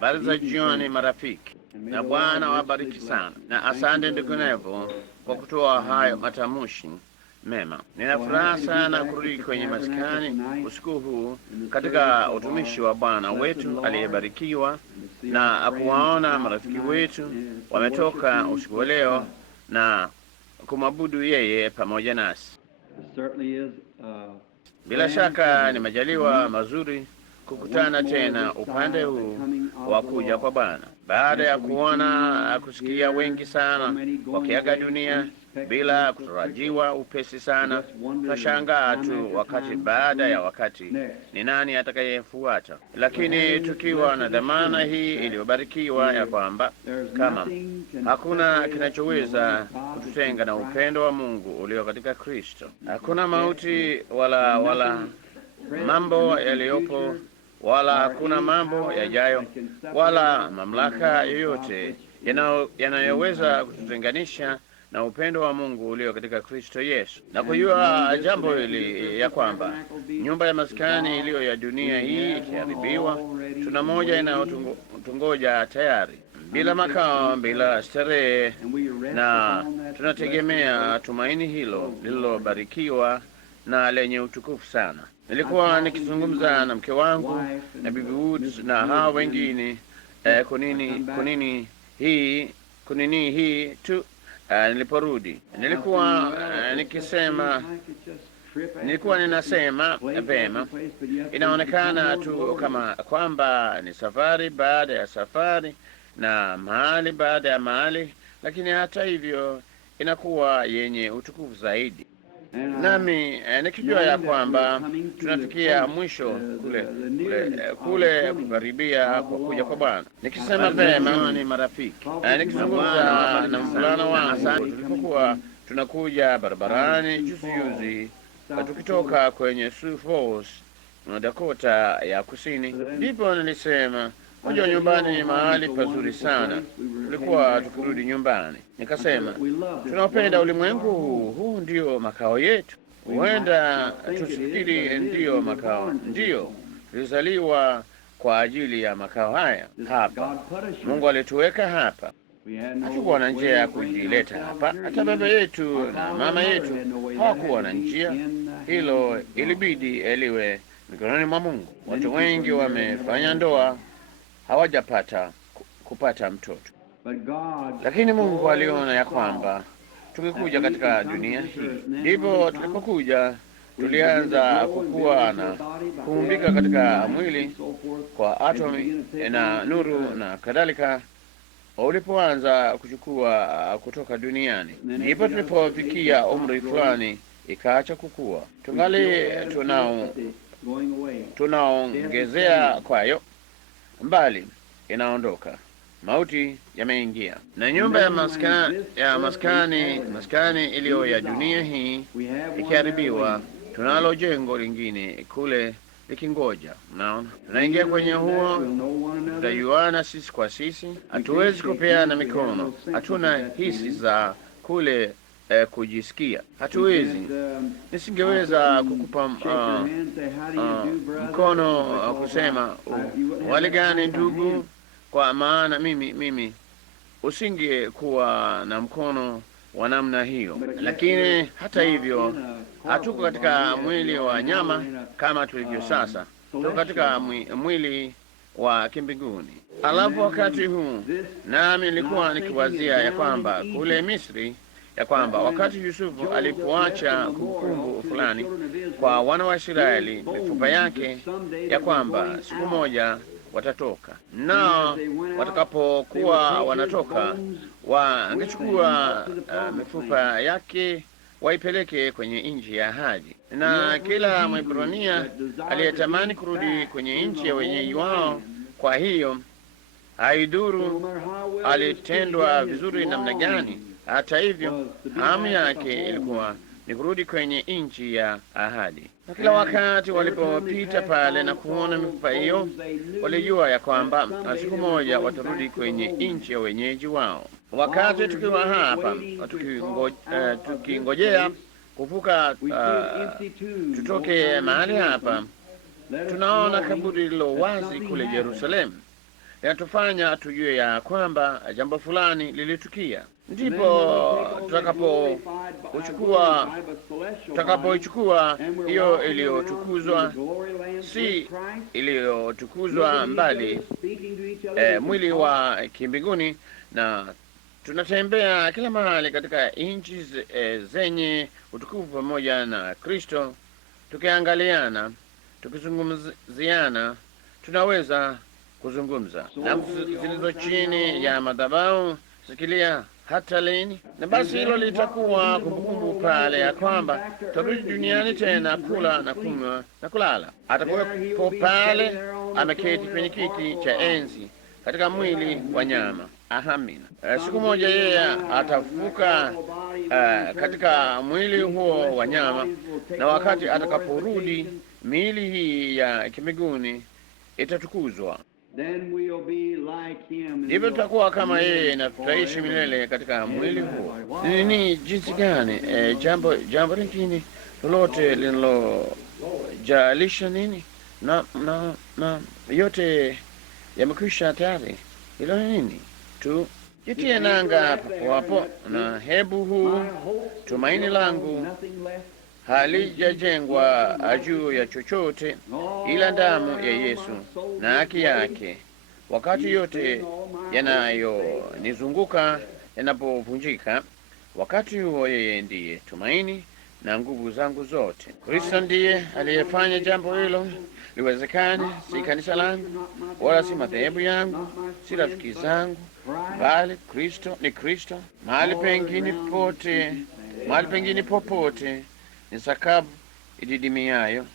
Habari za jioni marafiki, na Bwana wabariki sana, na asante ndugu Nevo kwa kutoa hayo matamushi mema. Nina furaha sana kurudi kwenye maskani usiku huu katika utumishi wa Bwana wetu aliyebarikiwa, na kuwaona marafiki wetu wametoka usiku wa leo na kumwabudu yeye pamoja nasi. Bila shaka ni majaliwa mazuri kukutana tena upande huu wa kuja kwa Bwana, baada ya kusikia wengi sana wakiaga dunia bila kutarajiwa upesi sana. Tunashangaa tu wakati baada ya wakati ni nani atakayefuata, lakini tukiwa na dhamana hii iliyobarikiwa ya kwamba kama hakuna kinachoweza kututenga na upendo wa Mungu ulio katika Kristo, hakuna mauti wala mambo yaliyopo, wala hakuna mambo yajayo, wala mamlaka yoyote yanayoweza kututenganisha na upendo wa Mungu ulio katika Kristo Yesu. Na kujua jambo hili ya kwamba nyumba ya maskani iliyo ya dunia hii ikiharibiwa, tuna moja inayotungoja tayari, bila makao, bila starehe, na tunategemea tumaini hilo lililobarikiwa na lenye utukufu sana. Nilikuwa nikizungumza na mke wangu na Bibi Woods na hao wengine kunini hii tu niliporudi. Nilikuwa ninasema vema, inaonekana tu kama kwamba ni safari baada ya safari na mahali baada ya mahali, lakini hata hivyo inakuwa yenye utukufu zaidi. Nami nikijua ya kwamba tunafikia mwisho kule kukaribia kwa kuja kwa Bwana. Nikisema vema ni marafiki, nikizungumza na mvulana wangu tulipokuwa tunakuja barabarani juzi tukitoka kwenye Sioux Falls, Dakota ya Kusini, ndipo nilisema moja nyumbani ni mahali pazuri sana. Tulikuwa tukirudi nyumbani, nikasema tunaupenda ulimwengu huu ndio makao yetu. Huenda tusifikiri ndiyo makao, ndiyo tulizaliwa kwa ajili ya makao haya hapa. Mungu alituweka hapa, hatukuwa na njia ya kujileta hapa. Hata baba yetu na mama yetu hawakuwa na njia, hilo ilibidi eliwe mikononi mwa Mungu. Watu wengi wamefanya ndoa hawajapata kupata mtoto, lakini Mungu aliona ya kwamba tukikuja katika dunia hii, ndipo tulipokuja tulianza kukua na kuumbika katika mwili kwa atomi na nuru na kadhalika. Ulipoanza kuchukua kutoka duniani, ndipo tulipofikia umri fulani ikaacha kukua. Tungali tunaongezea kwayo, mbali inaondoka, mauti yameingia, na nyumba ya maskani iliyo ya dunia hii ikiharibiwa, tunalo jengo lingine kule likingoja. Unaona, tunaingia kwenye huo, tutayuana sisi kwa sisi, hatuwezi kupeana mikono, hatuna hisi za kule kujisikia, hatuwezi. Nisingeweza kukupa mkono kusema wale gani ndugu, kwa maana mimi usingekuwa na mkono wa namna hiyo. Lakini hata hivyo hatuko katika mwili wa nyama kama tulivyo sasa, tuko katika mwili wa kimbinguni. Alafu wakati huu nami nilikuwa nikiwazia ya kwamba kule Misri, ya kwamba wakati Yusufu alipoacha kumbukumbu fulani kwa wana wa Israeli, mifupa yake, ya kwamba siku moja watatoka, na watakapokuwa wanatoka wangechukua mifupa yake waipeleke kwenye nchi ya ahadi. Na kila Mwebrania aliyetamani kurudi kwenye nchi ya wenyeji wao, kwa hiyo haidhuru alitendwa vizuri namna gani, hata hivyo hamu yake ilikuwa ni kurudi kwenye nchi ya ahadi. Na kila wakati walipopita pale na kuona mifupa hiyo, walijua ya kwamba siku moja watarudi kwenye nchi ya wenyeji wao. Wakati tukiwa hapa tukingojea kuvuka tutoke mahali hapa, tunaona kaburi lilo wazi kule Yerusalemu, linatufanya tujue ya kwamba jambo fulani lilitukia. Ndipo tutakapoichukua hiyo iliyotukuzwa, si iliyotukuzwa mbali, mwili wa kimbinguni, na tunatembea kila mahali katika nchi zenye utukufu pamoja na Kristo, tukiangaliana, tukizungumziana, tunaweza kuzungumza na zilizo chini ya madhabahu. Sikilia hata lini? Na basi hilo litakuwa kumbukumbu pale ya kwamba tutarudi duniani tena kula na kunywa na kulala. Atakuwepo pale ameketi kwenye kiti cha enzi katika mwili wa nyama. Amina. Siku moja yeye atafufuka katika mwili huo wa nyama, na wakati atakaporudi miili hii ya kimbinguni itatukuzwa. Ndivyo tutakuwa kama yeye na tutaishi milele katika mwili huo. Ni jinsi gani? Jambo lingine lolote linalojalisha nini? Na yote yamekwisha tayari. Hilo ni nini tu? Jitie nanga papo hapo, na hebu huu tumaini langu halijajengwa juu ya chochote ila damu ya Yesu na haki yake. Wakati yote yanayonizunguka yanapovunjika, wakati huo yeye ndiye tumaini na nguvu zangu zote. Kristo ndiye aliyefanya jambo hilo liwezekane, si kanisa langu wala si madhehebu yangu, si rafiki zangu, bali Kristo ni Kristo. Mahali pengine popote ni sakabu ididimiayo,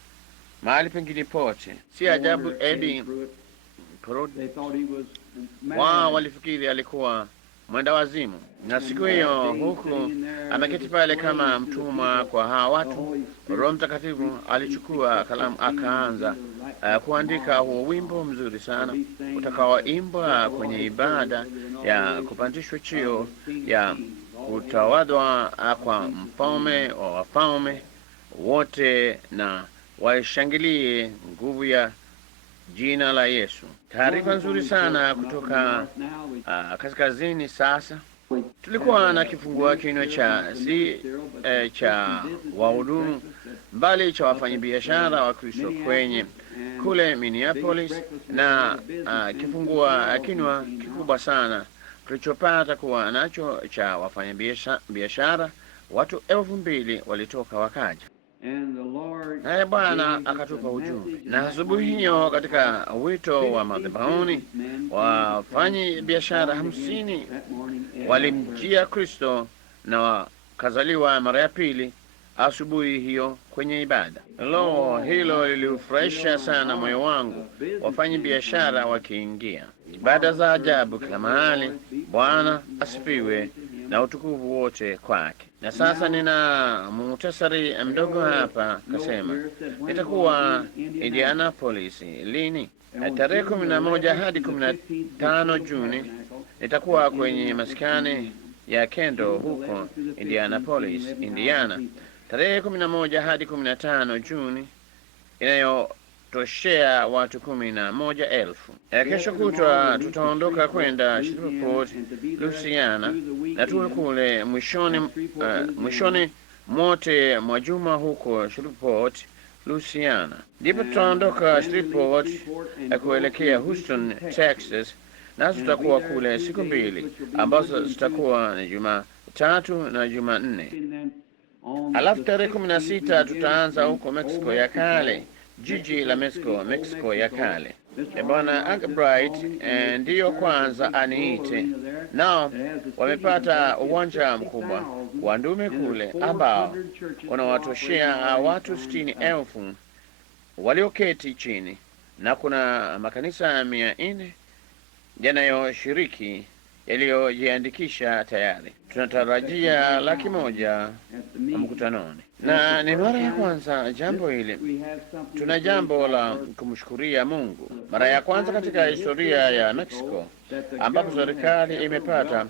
mahali pengine pote. Si ajabu Eddie wao walifikiri alikuwa mwenda wazimu, na siku hiyo huku ameketi pale kama mtumwa kwa hawa watu, Roho Mtakatifu alichukua kalamu akaanza kuandika huo wimbo mzuri sana utakaoimbwa kwenye ibada ya kupandishwa cheo ya kutawadhwa kwa mfalme wa wafalme wote, na waishangilie nguvu ya jina la Yesu. Taarifa nzuri sana kutoka kaskazini. Sasa tulikuwa na kifungua kinywa cha wahudumu mbali cha wafanyabiashara wa Kristo kwenye kule Minneapolis, na kifungua kinywa kikubwa sana tulichopata kuwa nacho cha wafanyabiashara. Watu 2,000 walitoka wakaja, naye Bwana akatupa ujumbe. Na asubuhi hiyo katika wito wa madhabahuni, wafanyi biashara 50 walimjia Kristo na wakazaliwa mara ya pili asubuhi hiyo kwenye ibada. Hilo liliufurahisha sana moyo wangu, wafanyi biashara wakiingia. Ibada za ajabu kila mahali. Bwana asifiwe na utukufu wote kwake. Na sasa nina muhtasari mdogo hapa. Kasema nitakuwa Indianapolis lini? Tarehe 11 hadi 15 Juni nitakuwa kwenye maskani ya Kendo huko Indianapolis, Indiana. Tarehe 11 hadi 15 Juni inayotoshea watu 11,000. Kesho kutwa tutaondoka kwenda Shreveport, Louisiana, na tuwe kule mwishoni mote mwa juma huko Shreveport, Louisiana. Ndipo tutaondoka Shreveport kuelekea Houston, Texas, na tutakuwa kule siku 2 ambazo zitakuwa ni Jumatatu na Jumanne. Alafu tarehe 16 tutaanza huko Mexico ya kale, jiji la Mexico ya kale. Bwana Albright ndiyo kwanza aniite, nao wamepata uwanja mkubwa wa ndume kule ambao unawatoshea watu 60,000 walioketi chini, na kuna makanisa 400 yanayoshiriki yaliyojiandikisha tayari. Tunatarajia 100,000 mkutanoni, na ni mara ya kwanza jambo hili. Tuna jambo la kumshukuria Mungu, mara ya kwanza katika historia ya Mexico ambapo serikali imepata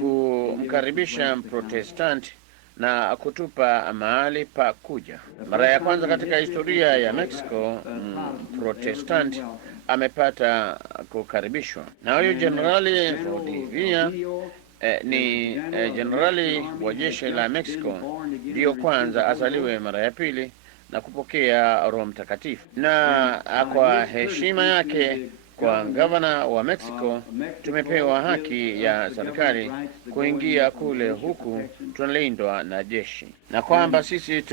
kumkaribisha Mprotestanti na kutupa mahali pa kuja. Mara ya kwanza katika historia ya Mexico Protestanti amepata kukaribishwa na huyu Jenerali Valdivia. Ni jenerali wa jeshi la Mexico, ndiyo kwanza azaliwe mara ya pili na kupokea Roho Mtakatifu, na kwa heshima yake kwa gavana wa Mexico tumepewa haki ya serikali kuingia kule huku tunalindwa na jeshi, na kwamba sisi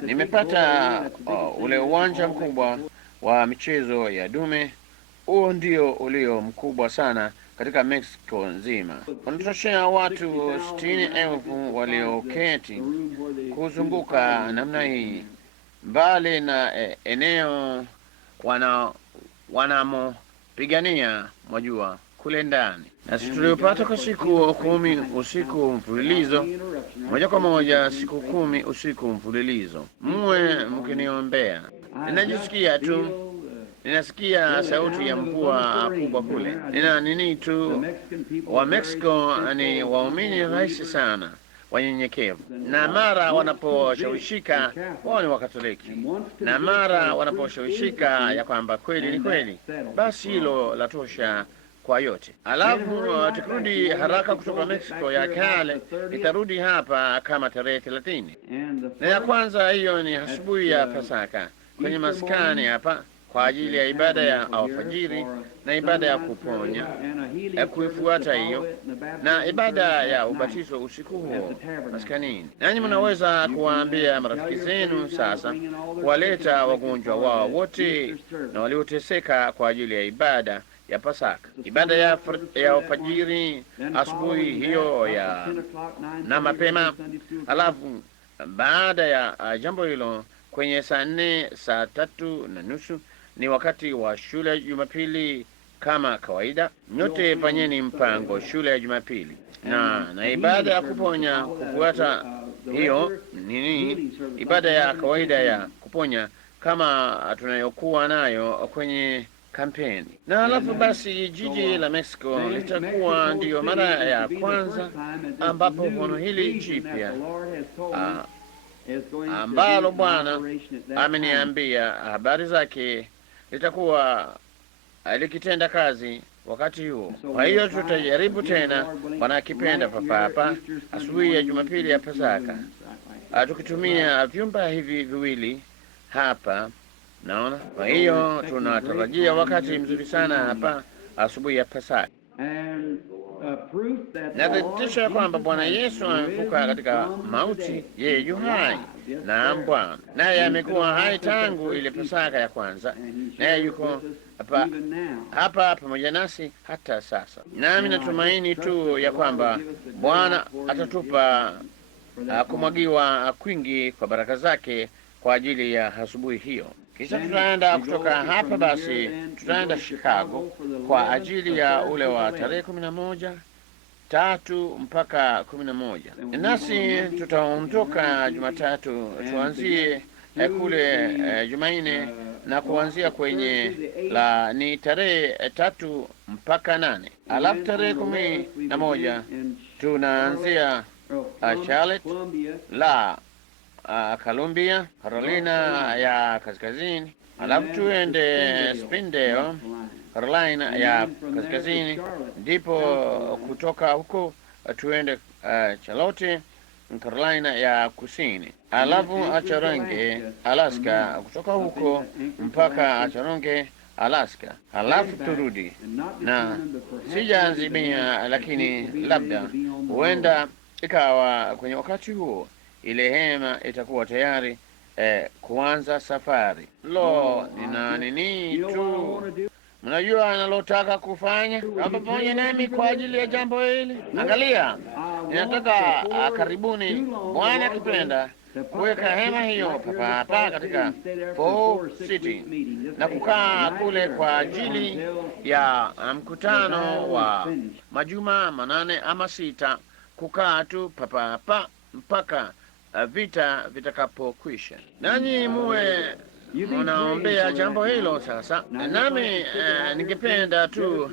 nimepata ule uwanja mkubwa wa michezo ya dume. Huo ndio ulio mkubwa sana katika Mexico nzima, unatoshea watu 60,000 walioketi kuzunguka namna hii, mbali na eneo wanamopigania mwajua kule ndani. Na sisi tuliopata kwa siku 10 usiku mfululizo, moja kwa moja siku 10 usiku mfululizo. Muwe mkiniombea. Ninajisikia tu, ninasikia sauti ya mvua kubwa kule. Nini tu, wa Mexico ni waumini rahisi sana, wanyenyekevu, na mara wanaposhawishika wao ni Wakatoliki, na mara wanaposhawishika ya kwamba kweli ni kweli, basi hilo latosha kwa yote. Alafu tukirudi haraka kutoka Mexico ya kale, nitarudi hapa kama tarehe 30, na ya kwanza hiyo ni asubuhi ya Pasaka kwenye maskani hapa kwa ajili ya ibada ya alfajiri na ibada ya kuponya ya kuifuata hiyo na ibada ya ubatizo usiku huo maskanini. Nanyi mnaweza kuwaambia marafiki zenu sasa kuwaleta wagonjwa wao wote na walioteseka kwa ajili ya ibada ya Pasaka, ibada ya alfajiri asubuhi hiyo na mapema. Alafu baada ya jambo hilo kwenye saa 4, saa 3:30 ni wakati wa shule ya Jumapili kama kawaida. Nyote fanyeni mpango shule ya Jumapili na ibada ya kuponya kufuata hiyo ibada ya kawaida ya kuponya kama tunayokuwa nayo kwenye kampeni. Na alafu basi jiji la Mexico litakuwa ndiyo mara ya kwanza ambapo hono hili jipya ambalo Bwana ameniambia habari zake litakuwa likitenda kazi wakati huo. Kwa hiyo tutajaribu tena, Bwana akipenda, hapa asubuhi ya Jumapili ya Pasaka, tukitumia vyumba hivi viwili hapa, naona. Kwa hiyo tunatarajia wakati mzuri sana hapa asubuhi ya Pasaka, na thibitisho kwamba Bwana Yesu amefuka katika mauti. Yeye yu hai, na Bwana naye amekuwa hai tangu ile Pasaka ya kwanza, naye yuko hapa pamoja nasi hata sasa. Nami natumaini tu ya kwamba Bwana atatupa kumwagiwa kwingi kwa baraka zake kwa ajili ya asubuhi hiyo. Kisha tutaenda kutoka hapa, basi tutaenda Chicago kwa ajili ya ule wa tarehe 11, 3 mpaka 11. Nasi tutaondoka Jumatatu, tuanzie kule Jumanne na kuanzia kwenye ni tarehe 3 mpaka 8. Alafu tarehe 11 tunaanzia Charlotte la Columbia, Carolina ya Kaskazini. Alafu tuende Spindale, Carolina ya Kaskazini, ndipo kutoka huko tuende Charlotte, Carolina ya Kusini. Alafu Acharonge, Alaska, kutoka huko mpaka Acharonge, Alaska. Alafu turudi, na sijaanzimia, lakini labda huenda ikawa kwenye wakati huo ile hema itakuwa tayari kuanza safari. Nini tu mnajua analotaka kufanya kama pamoja nami kwa ajili ya jambo hili. Angalia, ninataka karibuni, Bwana akipenda, kuweka hema hiyo hapa katika Fall City na kukaa kule kwa ajili ya mkutano wa majuma 8 ama 6, kukaa tu hapa mpaka vita vitakapokwisha. Nanyi muwe mnaombea jambo hilo sasa. Nami ningependa tu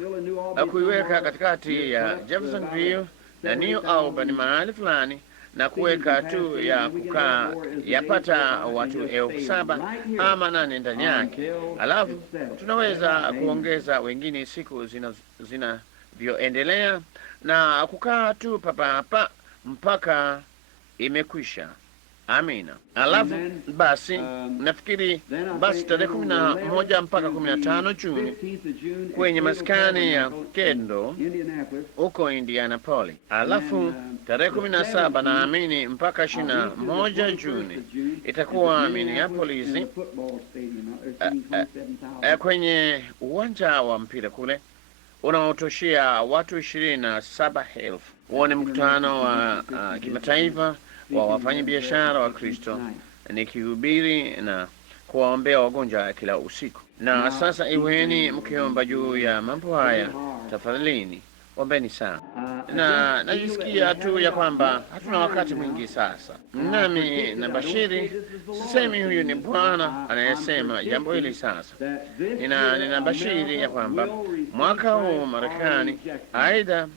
kuiweka katikati ya Jeffersonville na New Albany, mahali fulani na kuweka tu ya kukaa yapata watu 7,000 ama 8 ndani yake. Alafu tunaweza kuongeza wengine siku zinavyoendelea na kukaa tu papa hapa mpaka imekwisha. Amina. Alafu basi nafikiri basi tarehe 11 mpaka 15 Juni kwenye maskani ya Kendo huko Indianapolis. Alafu tarehe 17 naamini mpaka 21 Juni itakuwa Minneapolis, kwenye uwanja wa mpira kule unaotoshea watu 27,000. Huo ni mkutano wa kimataifa wa wafanyabiashara wa Kristo, nikihubiri na kuwaombea wagonjwa kila usiku. Na sasa iweni mkiomba juu ya mambo haya, tafadhalini ombeni sana. Na najisikia tu ya kwamba hatuna wakati mwingi sasa, nami na bashiri, sisemi huyu ni Bwana anayesema jambo hili sasa. Nina bashiri ya kwamba mwaka huu Marekani aidha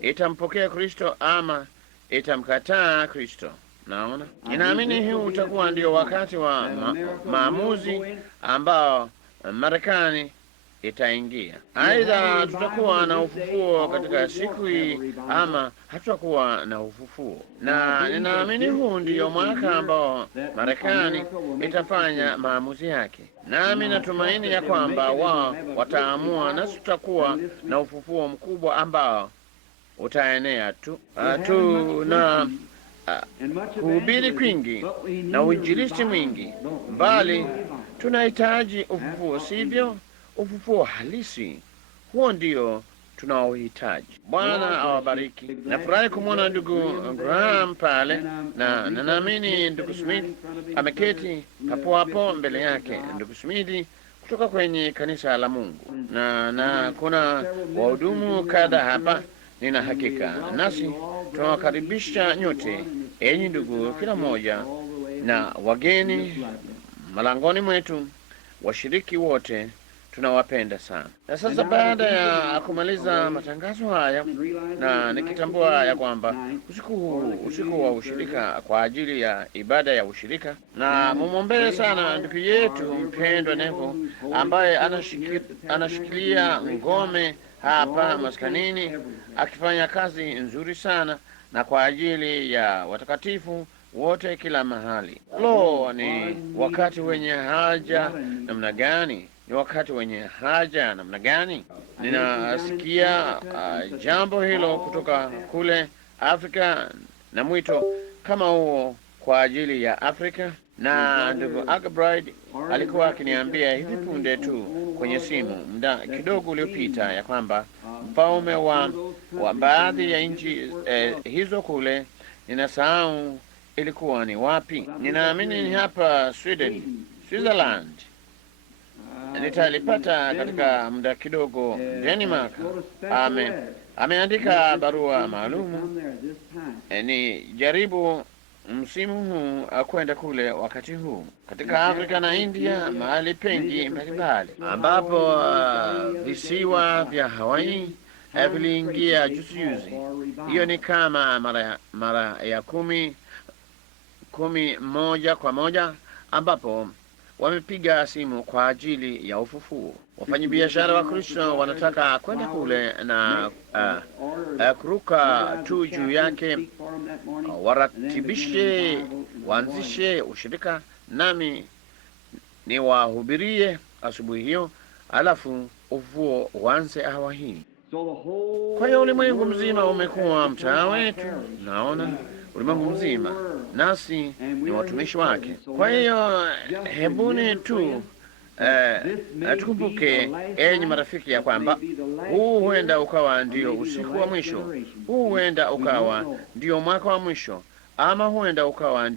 itampokea Kristo ama itamkataa Kristo. Naona, ninaamini huu utakuwa ndio wakati wa maamuzi ambao Marekani itaingia. Aidha tutakuwa na ufufuo katika siku hii ama hatutakuwa na ufufuo, na ninaamini huu ndio mwaka ambao Marekani itafanya maamuzi yake. Nami natumaini ya kwamba wao wataamua, na tutakuwa na ufufuo mkubwa ambao utaenea tu na kuhubiri kwingi na uinjilisti mwingi, bali tunahitaji ufufuo, sivyo? Ufufuo halisi, huo ndio tunaohitaji. Bwana awabariki. Nafurahi kumwona ndugu Graham pale, na naamini ndugu Smith ameketi hapo hapo mbele yake. Ndugu Smith kutoka kwenye kanisa la Mungu, na kuna wahudumu kadha hapa. Nina hakika nasi tunawakaribisha nyote, enyi ndugu, kila mmoja, na wageni malangoni mwetu, washiriki wote tunawapenda sana. Na sasa baada ya kumaliza matangazo haya, na nikitambua ya kwamba usiku wa ushirika kwa ajili ya ibada ya ushirika, na mumwombee sana ndugu yetu mpendwa Nevo ambaye anashikilia ngome hapa maskanini akifanya kazi nzuri sana, na kwa ajili ya watakatifu wote kila mahali. Lo, ni wakati wenye haja namna gani! Ni wakati wenye haja namna gani! Ninasikia jambo hilo kutoka kule Afrika, na mwito kama huo kwa ajili ya Afrika. Na ndugu Agabride alikuwa akiniambia hivi punde tu kwenye simu muda kidogo uliopita ya kwamba mfalme wa baadhi ya nchi hizo kule, ninasahau ilikuwa ni wapi, ninaamini ni hapa Switzerland, nitalipata katika muda kidogo. Denmark ameandika barua maalumu ni jaribu msimu huu kwenda kule wakati huu katika Afrika na India, mahali pengi mbalimbali ambapo visiwa vya Hawaii viliingia juzi. Hiyo ni kama mara ya kumi moja kwa moja, ambapo wamepiga simu kwa ajili ya ufufuo. Wafanyabiashara wa Kristo wanataka kwenda kule na kuruka tu juu yake, waratibishe, waanzishe ushirika nami ni wahubirie asubuhi hiyo, alafu ufufuo uanze hawa hii. Kwa hiyo ulimwengu mzima umekuwa mtaa wetu, naona ulimwengu mzima, nasi ni watumishi wake. Kwa hiyo hebuni tu tukumbuke, enyi marafiki, ya kwamba huu huenda ukawa ndio usiku wa mwisho, huu huenda ukawa ndio mwaka wa mwisho, ama huenda ukawa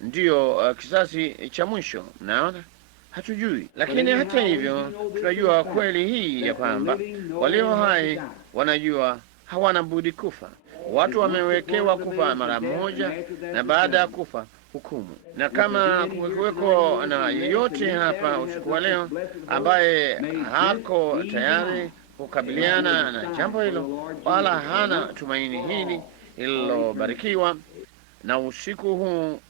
ndio kizazi cha mwisho. Mnaona, hatujui, lakini hata hivyo tunajua kweli hii ya kwamba walio hai wanajua hawana budi kufa. Watu wamewekewa kufa mara moja, na baada ya kufa hukumu. Na kama kumekuweko na yeyote hapa usiku wa leo ambaye hako tayari kukabiliana na jambo hilo, wala hana tumaini hili lililobarikiwa, na usiku huu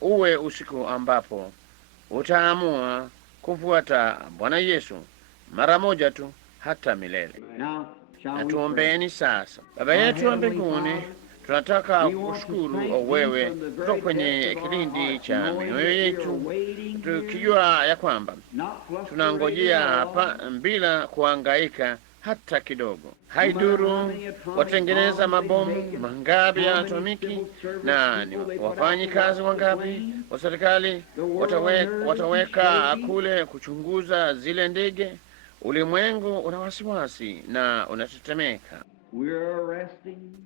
uwe usiku ambapo utaamua kumfuata Bwana Yesu mara moja tu hata milele. Na tuombeeni sasa. Baba yetu wa mbinguni, tunataka kushukuru wewe kutoka kwenye kilindi cha mioyo yetu, tukijua ya kwamba tunangojea hapa bila kuhangaika hata kidogo. Haiduru watengeneza mabomu mangapi ya atomiki na ni wafanyi kazi wangapi wa serikali wataweka kule kuchunguza zile ndege. Ulimwengu una wasiwasi na unatetemeka.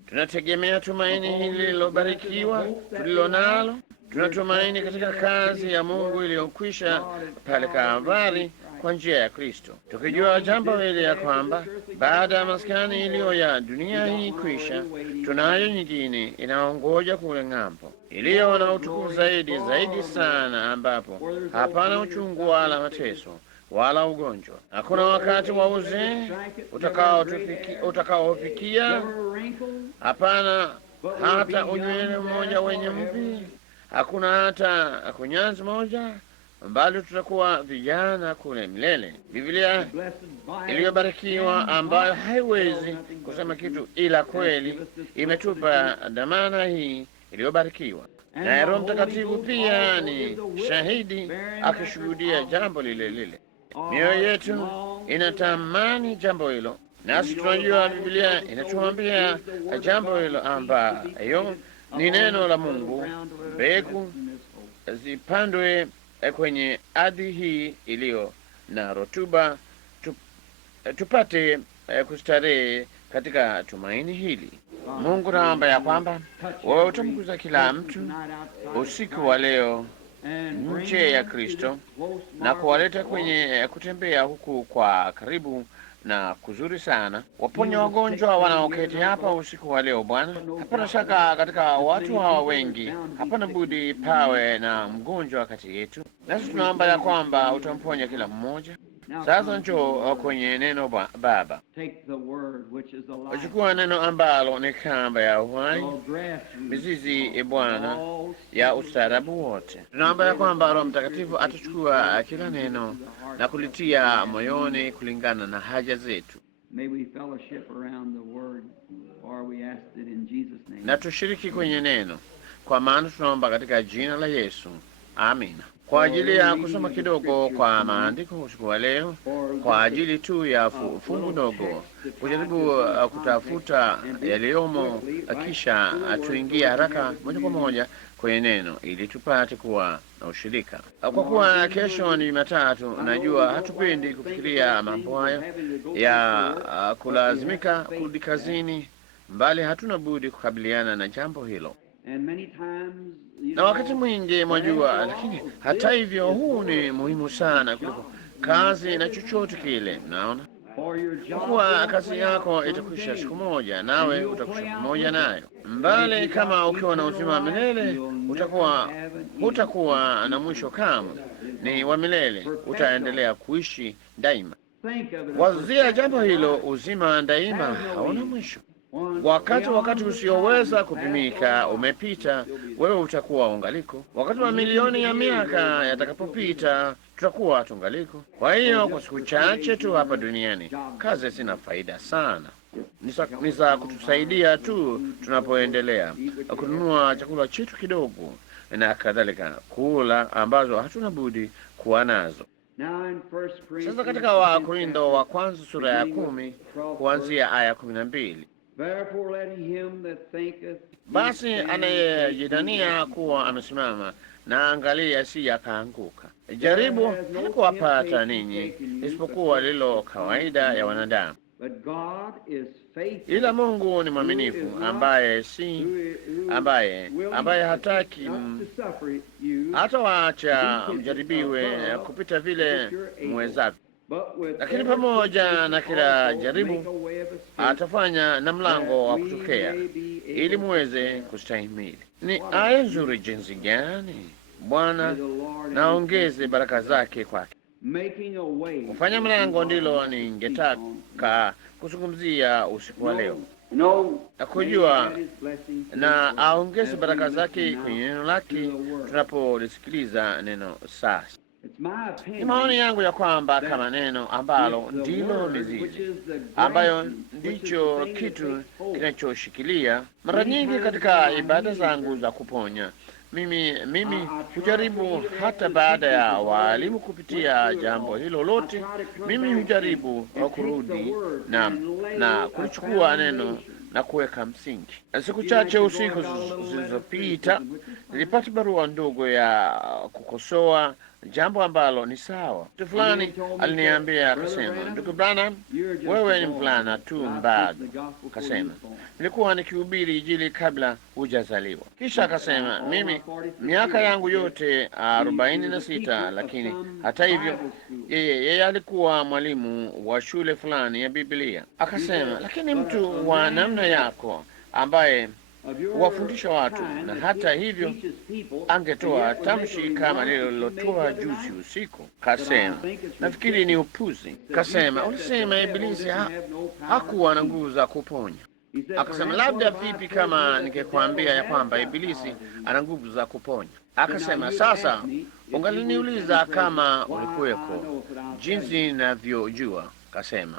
Tunategemea tumaini hili lililobarikiwa tulilo nalo. Tunatumaini katika kazi ya Mungu iliyokwisha pale Kalvari kwa njia ya Kristo, tukijua jambo hili ya kwamba baada ya maskani iliyo ya dunia hii kwisha, tunayo nyingine inaongoja kule ng'ambo, iliyo na utukufu zaidi sana, ambapo hapana uchungu wala mateso wala ugonjwa. Hakuna wakati wa uzee utakaofikia, hapana hata unywele mmoja wenye mvi, hakuna hata kunyanzi moja, bali tutakuwa vijana kule milele. Biblia iliyobarikiwa ambayo haiwezi kusema kitu ila kweli imetupa dhamana hii iliyobarikiwa, na Roho Mtakatifu pia ni shahidi akishuhudia jambo lile lile. Mioyo yetu inatamani jambo hilo, nasi tunajua Biblia inatuambia jambo hilo, ambayo ni neno la Mungu. Mbegu zipandwe kwenye ardhi hii iliyo na rutuba, tupate kustarehe katika tumaini hili. Mungu, naomba ya kwamba wewe utamkuza kila mtu usiku wa leo nje ya Kristo na kuwaleta kwenye kutembea huku kwa karibu na kuzuri sana. Waponya wagonjwa wanaoketi hapa usiku wa leo Bwana. Hapana shaka katika watu hawa wengi hapana budi pawe na mgonjwa kati yetu, nasi tunaomba ya kwamba utamponya kila mmoja. Sasa njoo kwenye neno Baba, uchukua neno ambalo ni kamba ya uhai, mizizi Bwana ya ustaarabu wote. Tunaomba ya kwamba Roho Mtakatifu atachukua kila neno na kulitia moyoni kulingana na haja zetu, na tushiriki kwenye neno, kwa maana tunaomba katika jina la Yesu, amina. Kwa ajili ya kusoma kidogo kwa maandiko usiku wa leo, kwa ajili tu ya fungu dogo, kujaribu kutafuta yaliyomo, kisha tuingie haraka moja kwa moja kwenye neno ili tupate kuwa na ushirika. Kwa kuwa kesho ni Jumatatu, najua hatupendi kufikiria mambo hayo ya kulazimika kurudi kazini, mbali hatuna budi kukabiliana na jambo hilo. Na wakati mwingi mwajua, lakini hata hivyo huu ni muhimu sana kuliko kazi na chochote kile. Naona kwa kuwa kazi yako itakwisha siku moja, nawe utakwisha pamoja nayo. Mbali kama ukiwa na uzima wa milele, hutakuwa na mwisho kamwe, ni wa milele, utaendelea kuishi daima. Wazia jambo hilo, uzima daima hauna mwisho. Wakati usioweza kupimika umepita, wewe utakuwa ungaliko. Wakati wa milioni ya miaka yatakapopita, tutakuwa tungaliko. Kwa hiyo kwa siku chache tu hapa duniani, kazi zina faida sana, ni za kutusaidia tu tunapoendelea kununua chakula chetu kidogo na kadhalika, kula ambazo hatuna budi kuwa nazo. Sasa katika Wakorintho wa kwanza sura ya 10 kuanzia aya 12, basi anayejidania kuwa amesimama na angalia si akaanguka. Jaribu halikuwapata ninyi isipokuwa lilo kawaida ya wanadamu, ila Mungu ni mwaminifu, ambaye hataki hata waacha mjaribiwe kupita vile mwezavyo, lakini pamoja na kila jaribu atafanya na mlango wa kutokea ili muweze kustahimili. Ni aya nzuri jinsi gani! Bwana naongeze baraka zake kwake. Kufanya mlango ndilo ningetaka kuzungumzia usiku wa leo. na kujua na aongeze baraka zake kwenye neno lake tunapolisikiliza neno sasa. Ni maoni yangu ya kwamba kama neno ambalo ndilo mizizi, ambayo ndicho kitu kinachoshikilia, mara nyingi katika ibada zangu za kuponya, mimi hujaribu hata baada ya walimu kupitia jambo hilo lote, mimi hujaribu kurudi na kulichukua neno na kuweka msingi. Siku chache usiku zilizopita nilipata barua ndogo ya kukosoa jambo ambalo ni sawa. Mtu fulani aliniambia akasema, ndugu Branham, wewe ni mvulana tu bado. Akasema, nilikuwa nikihubiri Injili kabla hujazaliwa. Kisha akasema, mimi miaka yangu yote 46, lakini hata hivyo yeye alikuwa mwalimu wa shule fulani ya Biblia. Akasema, lakini mtu wa namna yako ambaye huwafundisha watu, na hata hivyo angetoa tamshi kama lililotoa juzi usiku. Kasema, nafikiri ni upuzi. Kasema, ulisema Ibilisi hakuwa na nguvu za kuponya. Akasema, labda vipi kama ningekwambia ya kwamba Ibilisi ana nguvu za kuponya? Akasema, sasa ungaliniuliza kama ulikuweko, jinsi ninavyojua. Kasema,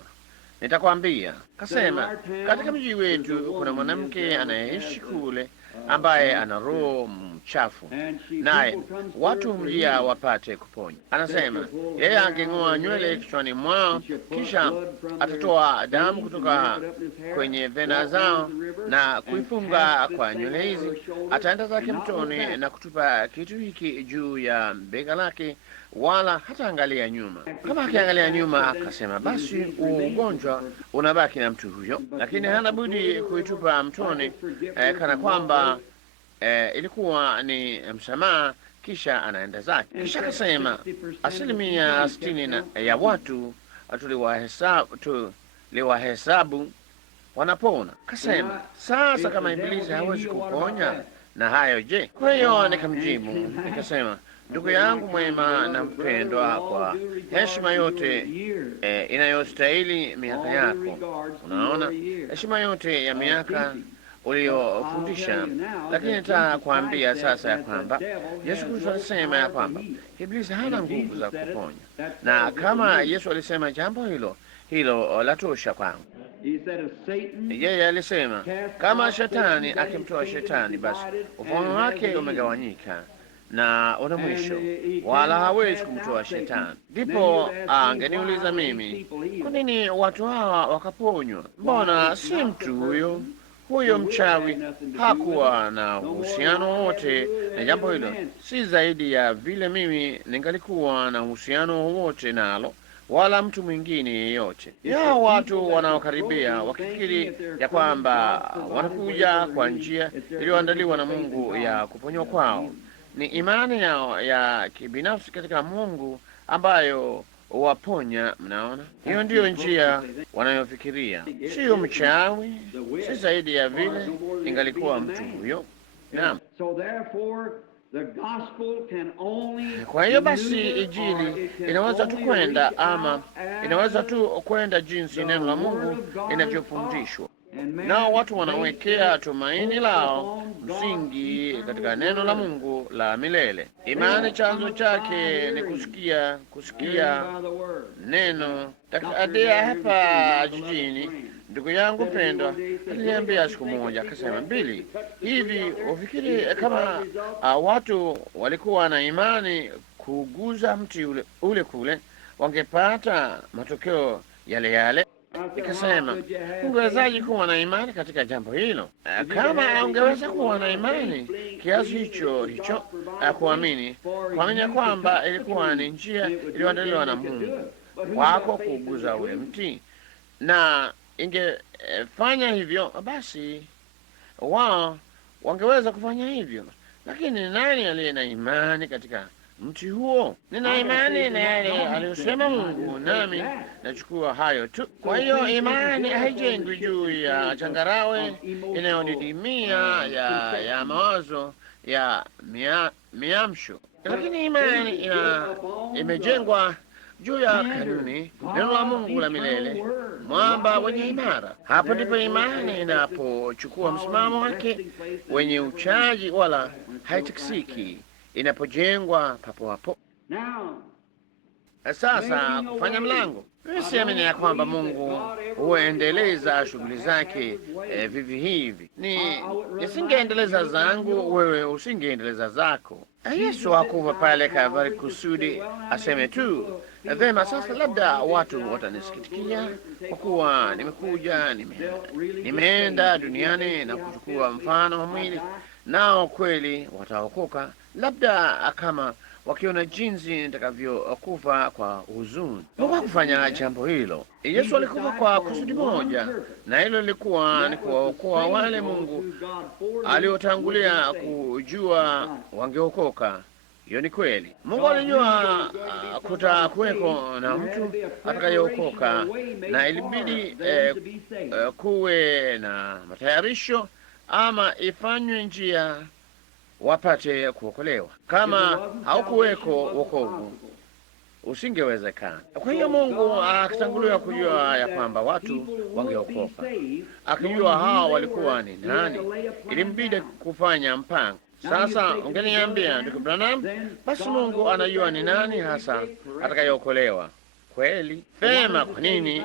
nitakwambia. Kasema, katika mji wetu kuna mwanamke anayeishi kule ambaye ana roho mchafu, naye watu mjia wapate kuponya. Anasema yeye angeng'oa nywele kichwani mwao, kisha atatoa damu kutoka kwenye vena zao na kuifunga kwa nywele hizi. Ataenda zake mtoni na kutupa kitu hiki juu ya bega lake, wala hata angalia nyuma. Kama akiangalia nyuma, akasema, basi ugonjwa unabaki na mtu huyo, lakini hana budi kuitupa mtoni kana kwamba ilikuwa ni msamaha, kisha anaenda zake. Kisha akasema 60% ya watu tuliwahesabu wanapona. Kasema, sasa kama Ibilisi hawezi kuponya na hayo, je? Kwa hiyo nikamjibu nikasema, ndugu yangu mwema na mpendwa, kwa heshima yote inayostahili miaka yako, unaona, heshima yote ya miaka uliofundisha, lakini nataka kuambia sasa ya kwamba Yesu Kristo alisema ya kwamba Ibilisi hana nguvu za kuponya, na kama Yesu alisema jambo hilo latosha kwangu. Yeye alisema kama shetani akimtoa shetani, basi ufahamu wake umegawanyika na una mwisho, wala hawezi kumtoa shetani. Ndipo angeniuliza mimi, kwa nini watu hawa wakaponywa? Mbona si mtu huyo mchawi hakuwa na uhusiano wowote na jambo hilo, si zaidi ya vile mimi ningalikuwa na uhusiano wowote nalo, wala mtu mwingine yeyote. Yao watu wanaokaribia wakifikiri ya kwamba wanakuja kwa njia iliyoandaliwa na Mungu ya kuponywa kwao, ni imani yao ya kibinafsi katika Mungu ambayo waponya. Mnaona, hiyo ndiyo njia wanayofikiria, siyo mchawi, si zaidi ya vile ingalikuwa mtu huyo. Naam. Kwa hiyo basi Injili inaweza tu kwenda, ama inaweza tu kwenda jinsi neno la Mungu linavyofundishwa, nao watu wanawekea tumaini lao msingi katika neno la Mungu la milele. Imani chanzo chake ni kusikia neno. Adea hapa jijini, ndugu yangu pendwa, aliniambia siku moja, akasema, Bili, hivi ufikiri kama watu walikuwa na imani kuguza mti ule kule wangepata matokeo yale yale? Nikasema, ungewezaje kuwa na imani katika jambo hilo? Kama ungeweza kuwa na imani kiasi hicho kuamini kwamba ilikuwa ni njia iliyoandaliwa na Mungu wako kuguza ule mti, na ingefanya hivyo, basi wao wangeweza kufanya hivyo. Lakini nani aliye na imani katika mti huo? Nina imani na yale aliyosema Mungu, nami nachukua hayo tu. Kwa hiyo imani haijengwi juu ya changarawe inayodidimia ya mawazo ya miamsho, lakini imani imejengwa juu ya kanuni, neno la Mungu la milele, mwamba wenye imara. Hapo ndipo imani inapochukua msimamo wake wenye uchaji, wala haitikisiki, inapojengwa papo hapo. Sasa kufanya mlango, siamini ya kwamba Mungu huendeleza shughuli zake vivi hivi. Nisingeendeleza zangu, wewe usingeendeleza zako. Yesu hakufa pale Kalvari kusudi aseme tu vema, sasa labda watu watanisikitikia kwa kuwa nimekuja, nimeenda duniani na kuchukua mfano wa mwili, nao kweli wataokoka, labda kama wakiona jinsi nitakavyokufa kwa huzuni. Mungu hakufanya jambo hilo. Yesu alikufa kwa kusudi moja, na hilo lilikuwa ni kuwaokoa wale Mungu aliotangulia kujua wangeokoka. Hiyo ni kweli. Mungu alijua kutakuweko na mtu atakayeokoka, na ilibidi kuwe na matayarisho ama ifanywe njia wapate kuokolewa. Kama haukuweko wokovu, usingewezekana. Kwa hiyo Mungu akitangulia kujua ya kwamba watu wangeokoka, akijua hawa walikuwa ni nani, ilimbidi kufanya mpango. Sasa ungeniambia, ndugu Branham, basi Mungu anajua ni nani hasa atakayeokolewa. Kweli vema. Kwa nini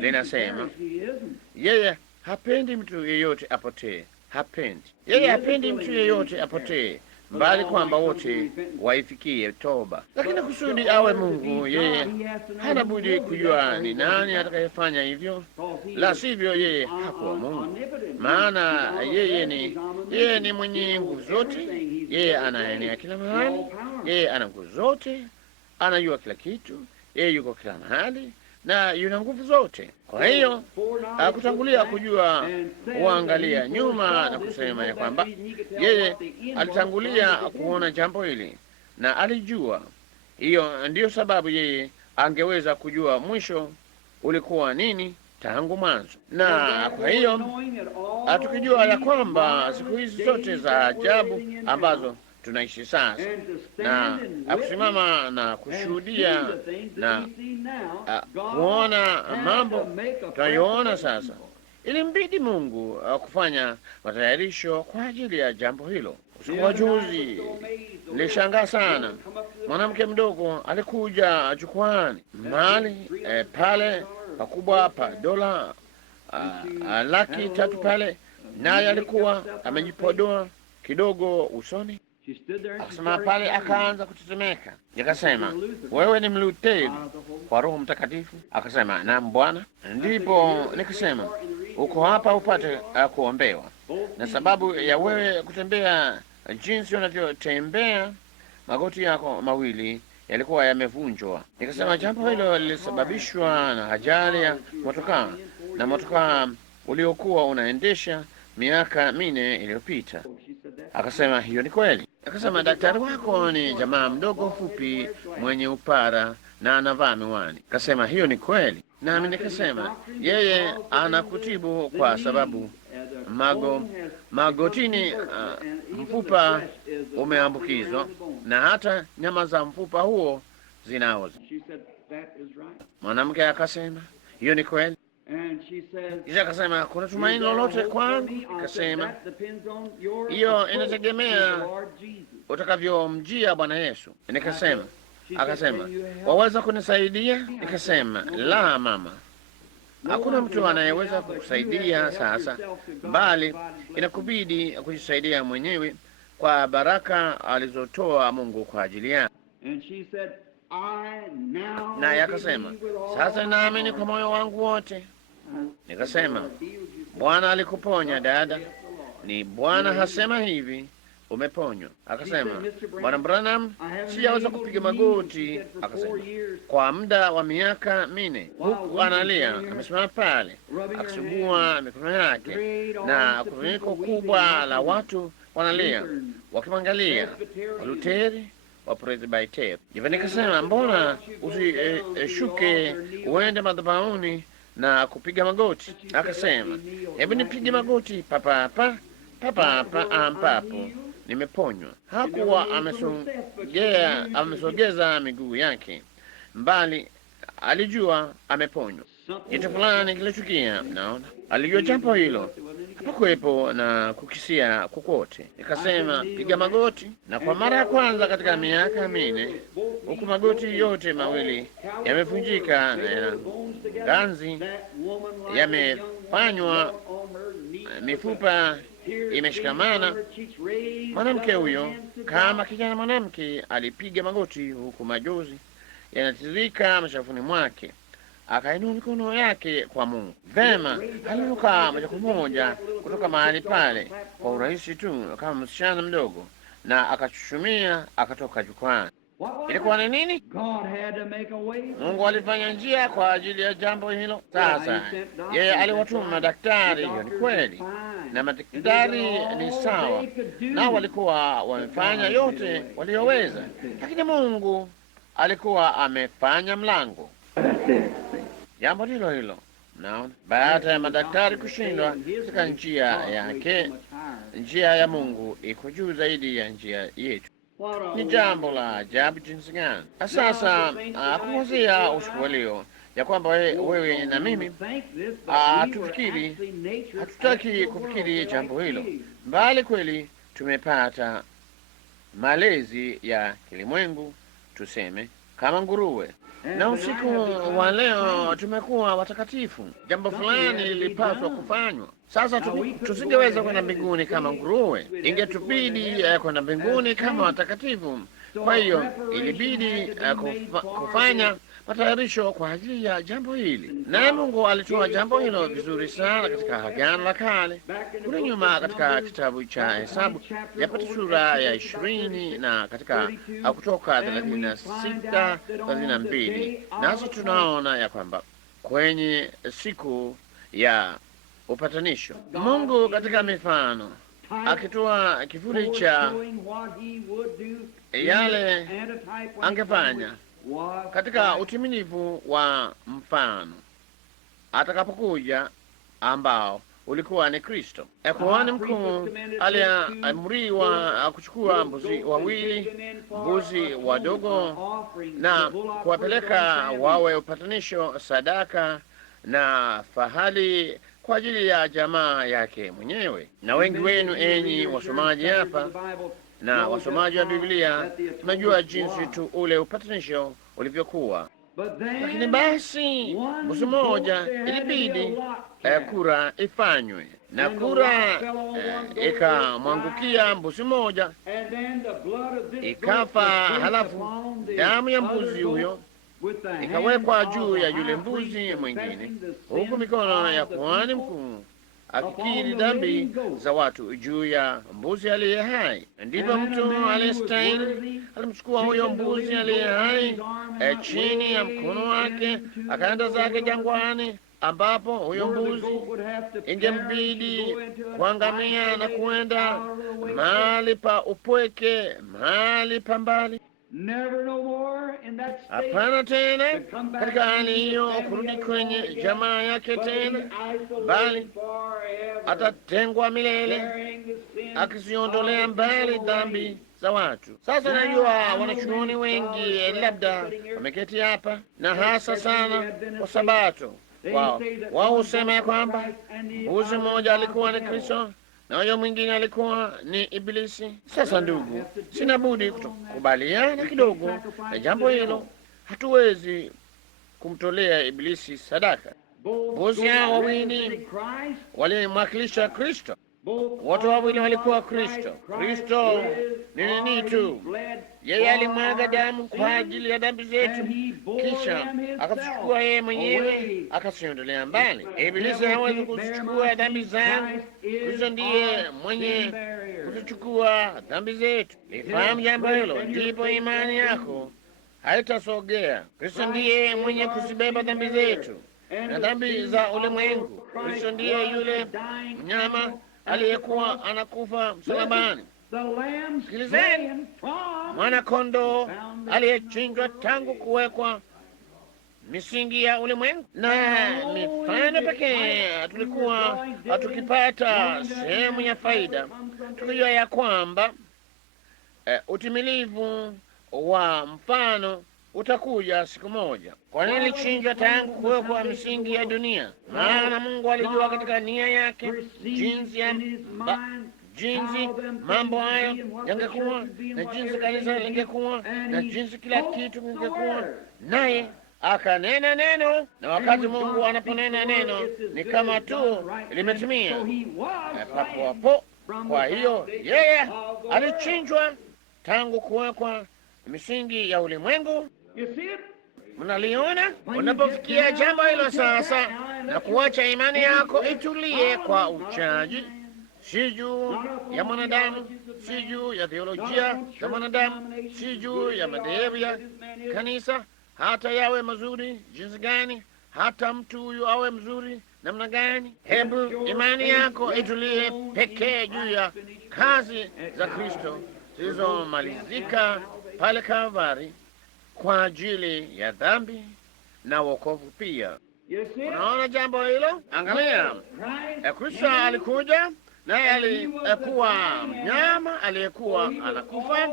linasema yeye hapendi mtu yeyote apotee? Yeye hapendi mtu yeyote apotee, mbali kwamba wote waifikie toba. Lakini kusudi awe Mungu, yeye hana budi kujua ni nani atakayefanya hivyo, la sivyo yeye hakuwa Mungu. Maana yeye ni mwenye nguvu zote, yeye anaenea kila mahali, yeye ana nguvu zote, anajua kila kitu, yeye yuko kila mahali na yuna nguvu zote. Kwa hiyo kutangulia kujua, huangalia nyuma na kusema ya kwamba yeye alitangulia kuona jambo hili na alijua. Hiyo ndiyo sababu yeye angeweza kujua mwisho ulikuwa nini tangu mwanzo. Na kwa hiyo tukijua ya kwamba siku hizi zote za ajabu ambazo tunaishi sasa, na kusimama na kushuhudia na kuona mambo tunayoona sasa, ilimbidi Mungu kufanya matayarisho kwa ajili ya jambo hilo. Usiku wa juzi nilishangaa sana, mwanamke mdogo alikuja jukwani mahali pale pakubwa pa dola $300,000 pale, naye alikuwa amejipodoa kidogo usoni. Akasema pale, akaanza kutetemeka. Nikasema, wewe ni Mlutheri kwa Roho Mtakatifu? Akasema, naam Bwana. Ndipo nikasema, uko hapa upate kuombewa, na sababu ya wewe kutembea jinsi unavyotembea, magoti yako mawili yalikuwa yamevunjwa. Nikasema jambo hilo lilisababishwa na ajali ya motokaa, na motokaa uliokuwa unaendesha miaka 4 iliyopita. Akasema hiyo ni kweli. Akasema daktari wako ni jamaa mdogo fupi mwenye upara na anavaa miwani. Akasema hiyo ni kweli. Nami nikasema yeye anakutibu kwa sababu magotini mfupa umeambukizwa na hata nyama za mfupa huo zinaoza. Mwanamke akasema hiyo ni kweli. Kisha akasema kuna tumaini lolote kwangu? Akasema hiyo inategemea utakavyomjia Bwana Yesu. Nikasema, akasema waweza kunisaidia? Nikasema la mama, hakuna mtu anayeweza kukusaidia sasa, bali inakubidi kujisaidia mwenyewe kwa baraka alizotoa Mungu kwa ajili yako. Naye akasema sasa naamini kwa moyo wangu wote. Nikasema Bwana alikuponya dada, ni Bwana hasema hivi, umeponywa. Akasema Bwana Branham, sijaweza kupiga magoti. Akasema kwa muda wa miaka 4, huku analia, amesimama pale akisugua mikono yake, na kusanyiko kubwa la watu wanalia wakimwangalia, Walutheri, Wapresbiteri. Hivyo nikasema mbona usishuke uende madhabahuni na kupiga magoti? Akasema hebu nipige magoti papa ambapo nimeponywa. Hakuwa amesogeza miguu yake, mbali alijua ameponywa. Kitu fulani kilitukia, naona alijua jambo hilo, hapakuwepo na kukisia kokote. Nikasema piga magoti, na kwa mara ya kwanza katika miaka 4, huku magoti yote mawili yamevunjika na ganzi yamefanywa, mifupa imeshikamana. Mwanamke huyo kama kijana mwanamke alipiga magoti, huku majozi yanatiririka mashafuni mwake, akainua mikono yake kwa Mungu. Vema, aliruka moja kwa moja kutoka mahali pale kwa urahisi tu kama msichana mdogo, na akachuchumia akatoka jukwani. Ilikuwa ni nini? Mungu alifanya njia kwa ajili ya jambo hilo. Sasa yeye aliwatuma madaktari, hiyo ni kweli, na madaktari ni sawa, nao walikuwa wamefanya yote walioweza, lakini Mungu alikuwa amefanya mlango. Jambo hilo hilo, naona baada ya madaktari kushindwa katika njia yake, njia ya Mungu iko juu zaidi ya njia yetu. Ni jambo la ajabu jinsi gani! Sasa kuwazia usiku wa leo ya kwamba wewe na mimi hatutaki kufikiri jambo hilo, bali kweli tumepata malezi ya kilimwengu, tuseme kama nguruwe, na usiku wa leo tumekuwa watakatifu. Jambo fulani lilipaswa kufanywa. Sasa tusingeweza kwenda mbinguni kama nguruwe, ingetubidi kwenda mbinguni kama watakatifu. Kwa hiyo ilibidi kufanya matayarisho kwa ajili ya jambo hili, naye Mungu alitoa jambo hilo vizuri sana katika Agano la Kale kule nyuma, katika kitabu cha Hesabu yapata sura ya 20 na katika Kutoka 36, 32. Nasi tunaona ya kwamba kwenye siku ya upatanisho, Mungu katika mifano akitoa kivuli cha yale angefanya katika utimilifu wa mfano atakapokuja, ambao ulikuwa ni Kristo. Kuhani mkuu aliamriwa kuchukua mbuzi wawili, mbuzi wadogo, na kuwapeleka wawe upatanisho, sadaka na fahali kwa ajili ya jamaa yake mwenyewe. Na wengi wenu enyi wasomaji hapa na wasomaji wa Biblia tunajua jinsi tu ule upatanisho ulivyokuwa. Lakini basi mbuzi moja ilibidi kura ifanywe, na kura ikamwangukia mbuzi moja ikafa. Halafu damu ya mbuzi huyo ikawekwa juu ya yule mbuzi mwingine, huku mikono ya kuhani mkuu akikiri dhambi za watu juu ya mbuzi aliye hai. Ndipo mtu aliyestahili alimchukua huyo mbuzi aliye hai chini ya mkono wake, akaenda zake jangwani, ambapo huyo mbuzi ingembidi kuangamia na kuenda mahali pa upweke, mahali pa mbali. Hapana tena katika hali hiyo kurudi kwenye jamaa yake tena, bali atatengwa milele, akiziondolea mbali dhambi za watu. Sasa najua wanachuoni wengi labda wameketi hapa, na hasa sana kwa Sabato, wao husema ya kwamba mbuzi mmoja alikuwa ni Kristo na huyo mwingine alikuwa ni Ibilisi. Sasa ndugu, sina budi kukubaliana kidogo na jambo hilo. Hatuwezi kumtolea Ibilisi sadaka. Mbuzi hao wawili walimwakilisha Kristo. Wote wawili walikuwa Kristo. Kristo ni nini tu? Yeye alimwaga damu kwa ajili ya dhambi zetu, kisha akachukua yeye mwenyewe akaziondolea mbali. Ibilisi hawezi kuzichukua dhambi zangu. Kristo ndiye mwenye kuzichukua dhambi zetu. Lifahamu jambo hilo, ndipo imani yako haitasogea. Kristo ndiye mwenye kuzibeba dhambi zetu na dhambi za ulimwengu. Kristo ndiye yule mnyama aliyekuwa anakufa msalabani. Sikilizeni, mwana kondoo aliyechinjwa tangu kuwekwa misingi ya ulimwengu. Na mifano pekee tulikuwa tukipata sehemu ya faida, tukijua ya kwamba utimilivu wa mfano utakuja siku moja. Kwa nini alichinjwa tangu kuwekwa misingi ya dunia? Maana Mungu alijua katika nia yake jinsi mambo hayo yangekuwa, na jinsi kanisa lingekuwa, na jinsi kila kitu kingekuwa, naye akanena neno. Na wakati Mungu anaponena neno, ni kama tu limetimia papo hapo. Kwa hiyo yeye alichinjwa tangu kuwekwa misingi ya ulimwengu. Mnaliona? Unapofikia jambo hilo sasa na kuacha imani yako itulie kwa uchaji, si juu ya mwanadamu, si juu ya theolojia za mwanadamu, si juu ya madhehebu ya kanisa, hata yawe mazuri jinsi gani, hata mtu huyu awe mzuri namna gani. Hebu imani yako itulie pekee juu ya kazi za Kristo zilizomalizika pale Kalvari kwa ajili ya dhambi na wokovu pia. Unaona jambo hilo? Angalia, Kristo alikuja naye alikuwa mnyama aliyekuwa anakufa,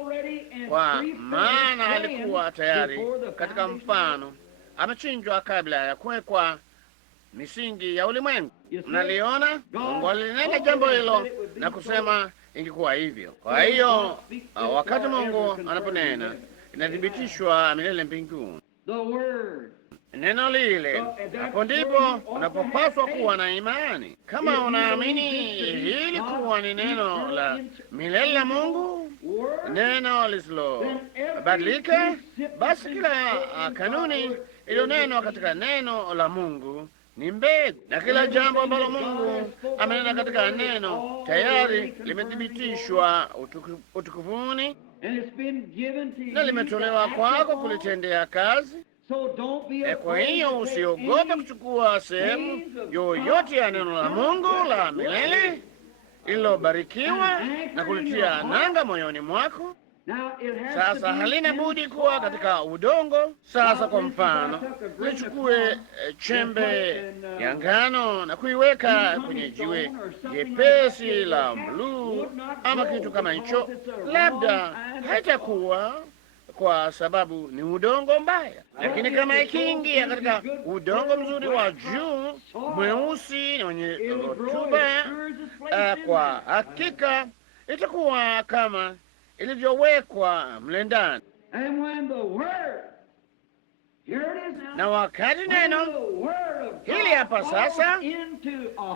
kwa maana alikuwa tayari katika mfano amechinjwa kabla ya kuwekwa misingi ya ulimwengu. Mnaliona? Mungu alinena jambo hilo na kusema ingekuwa hivyo. Kwa hiyo wakati Mungu anaponena, inathibitishwa milele mbinguni. Neno lile, hapo ndipo unapopaswa kuwa na imani. Kama unaamini hili kuwa ni neno la milele la Mungu, neno lisilobadilika, basi kila kanuni iliyonenwa katika neno la Mungu ni mbegu, na kila jambo ambalo Mungu amenena katika neno tayari limethibitishwa utukufuni na limetolewa kwako kulitendea kazi. Kwa hiyo usiogope kuchukua sehemu yoyote ya neno la Mungu la milele ililobarikiwa na kulitia nanga moyoni mwako. Sasa halina budi kuwa katika udongo. Sasa kwa mfano, nichukue chembe ya ngano na kuiweka kwenye jiwe jepesi la bluu ama kitu kama hicho, labda haitakuwa, kwa sababu ni udongo mbaya. Lakini kama ikiingia katika udongo mzuri wa juu mweusi na wenye rutuba, kwa hakika itakuwa kama ilivyowekwa mle ndani. Na wakati neno hili hapa sasa,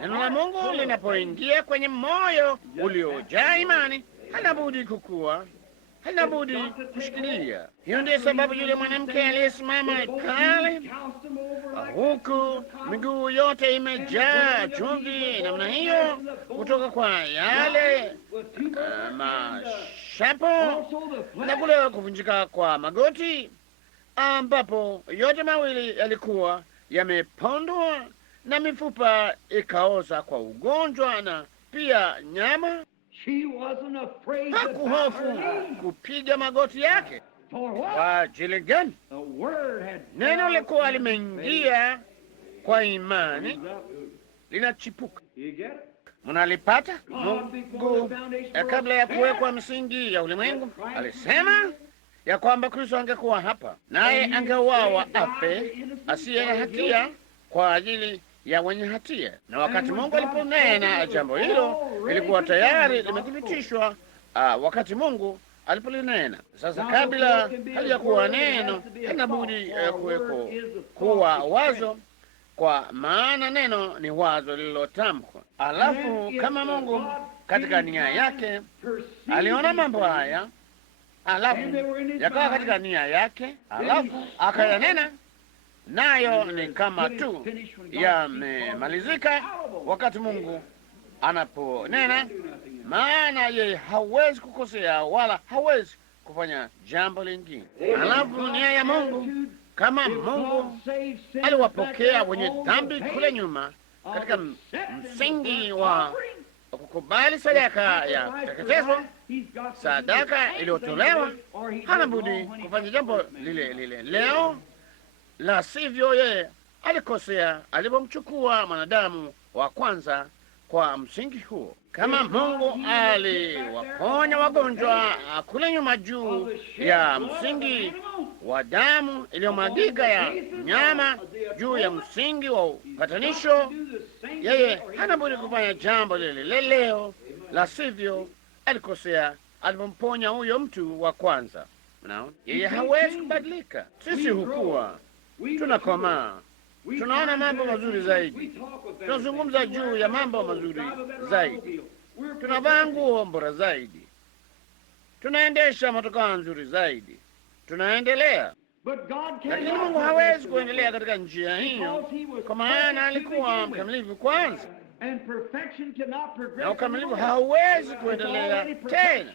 neno la Mungu linapoingia kwenye moyo uliojaa imani, hana budi kukua, hana budi kushikilia. Hiyo ndiyo sababu yule mwanamke aliyesimama pale, huku miguu yote imejaa chumvi namna hiyo, kutoka kwa yale mashapo na kule kuvunjika kwa magoti, ambapo yote mawili yalikuwa yamepondwa na mifupa ikaoza kwa ugonjwa na pia nyama. Hakuhofu kupiga magoti yake. Kwa ajili gani? Neno lilikuwa limeingia kwa imani, linachipuka. Mnalipata? Mungu kabla ya kuwekwa msingi ya ulimwengu alisema ya kwamba Kristo angekuwa hapa, naye angeuawa afe asiye na hatia kwa ajili ya wenye hatia. Na wakati Mungu aliponena jambo hilo, ilikuwa tayari limethibitishwa wakati Mungu alipolinena. Sasa kabla halijakuwa neno, hana budi kuwa wazo, kwa maana neno ni wazo lililotamkwa. Alafu kama Mungu katika nia yake aliona mambo haya, alafu yakawa katika nia yake, alafu akayanena, nayo ni kama tu yamemalizika wakati Mungu anaponena, maana yeye hawezi kukosea wala hawezi kufanya jambo lingine. Alafu nia ya Mungu, kama Mungu aliwapokea wenye dhambi kule nyuma katika msingi wa kukubali sadaka ya kuteketezwa, sadaka iliyotolewa, hana budi kufanya jambo lile lile leo, la sivyo yeye alikosea alipomchukua mwanadamu wa kwanza kwa msingi huo. Kama Mungu aliwaponya wagonjwa kule nyuma juu ya msingi wa damu iliyomwagika ya nyama, juu ya msingi wa upatanisho, yeye hana budi kufanya jambo lile leo, la sivyo alikosea alipomponya huyo mtu wa kwanza. Unaona, yeye hawezi kubadilika. Sisi hukua, tunakomaa, tunaona mambo mazuri zaidi, tunazungumza juu ya mambo mazuri zaidi, tunavaa nguo bora zaidi, tunaendesha motokaa nzuri zaidi, tunaendelea. Lakini Mungu hawezi kuendelea katika njia hiyo, kwa maana alikuwa mkamilifu kwanza, na ukamilifu hauwezi kuendelea tena.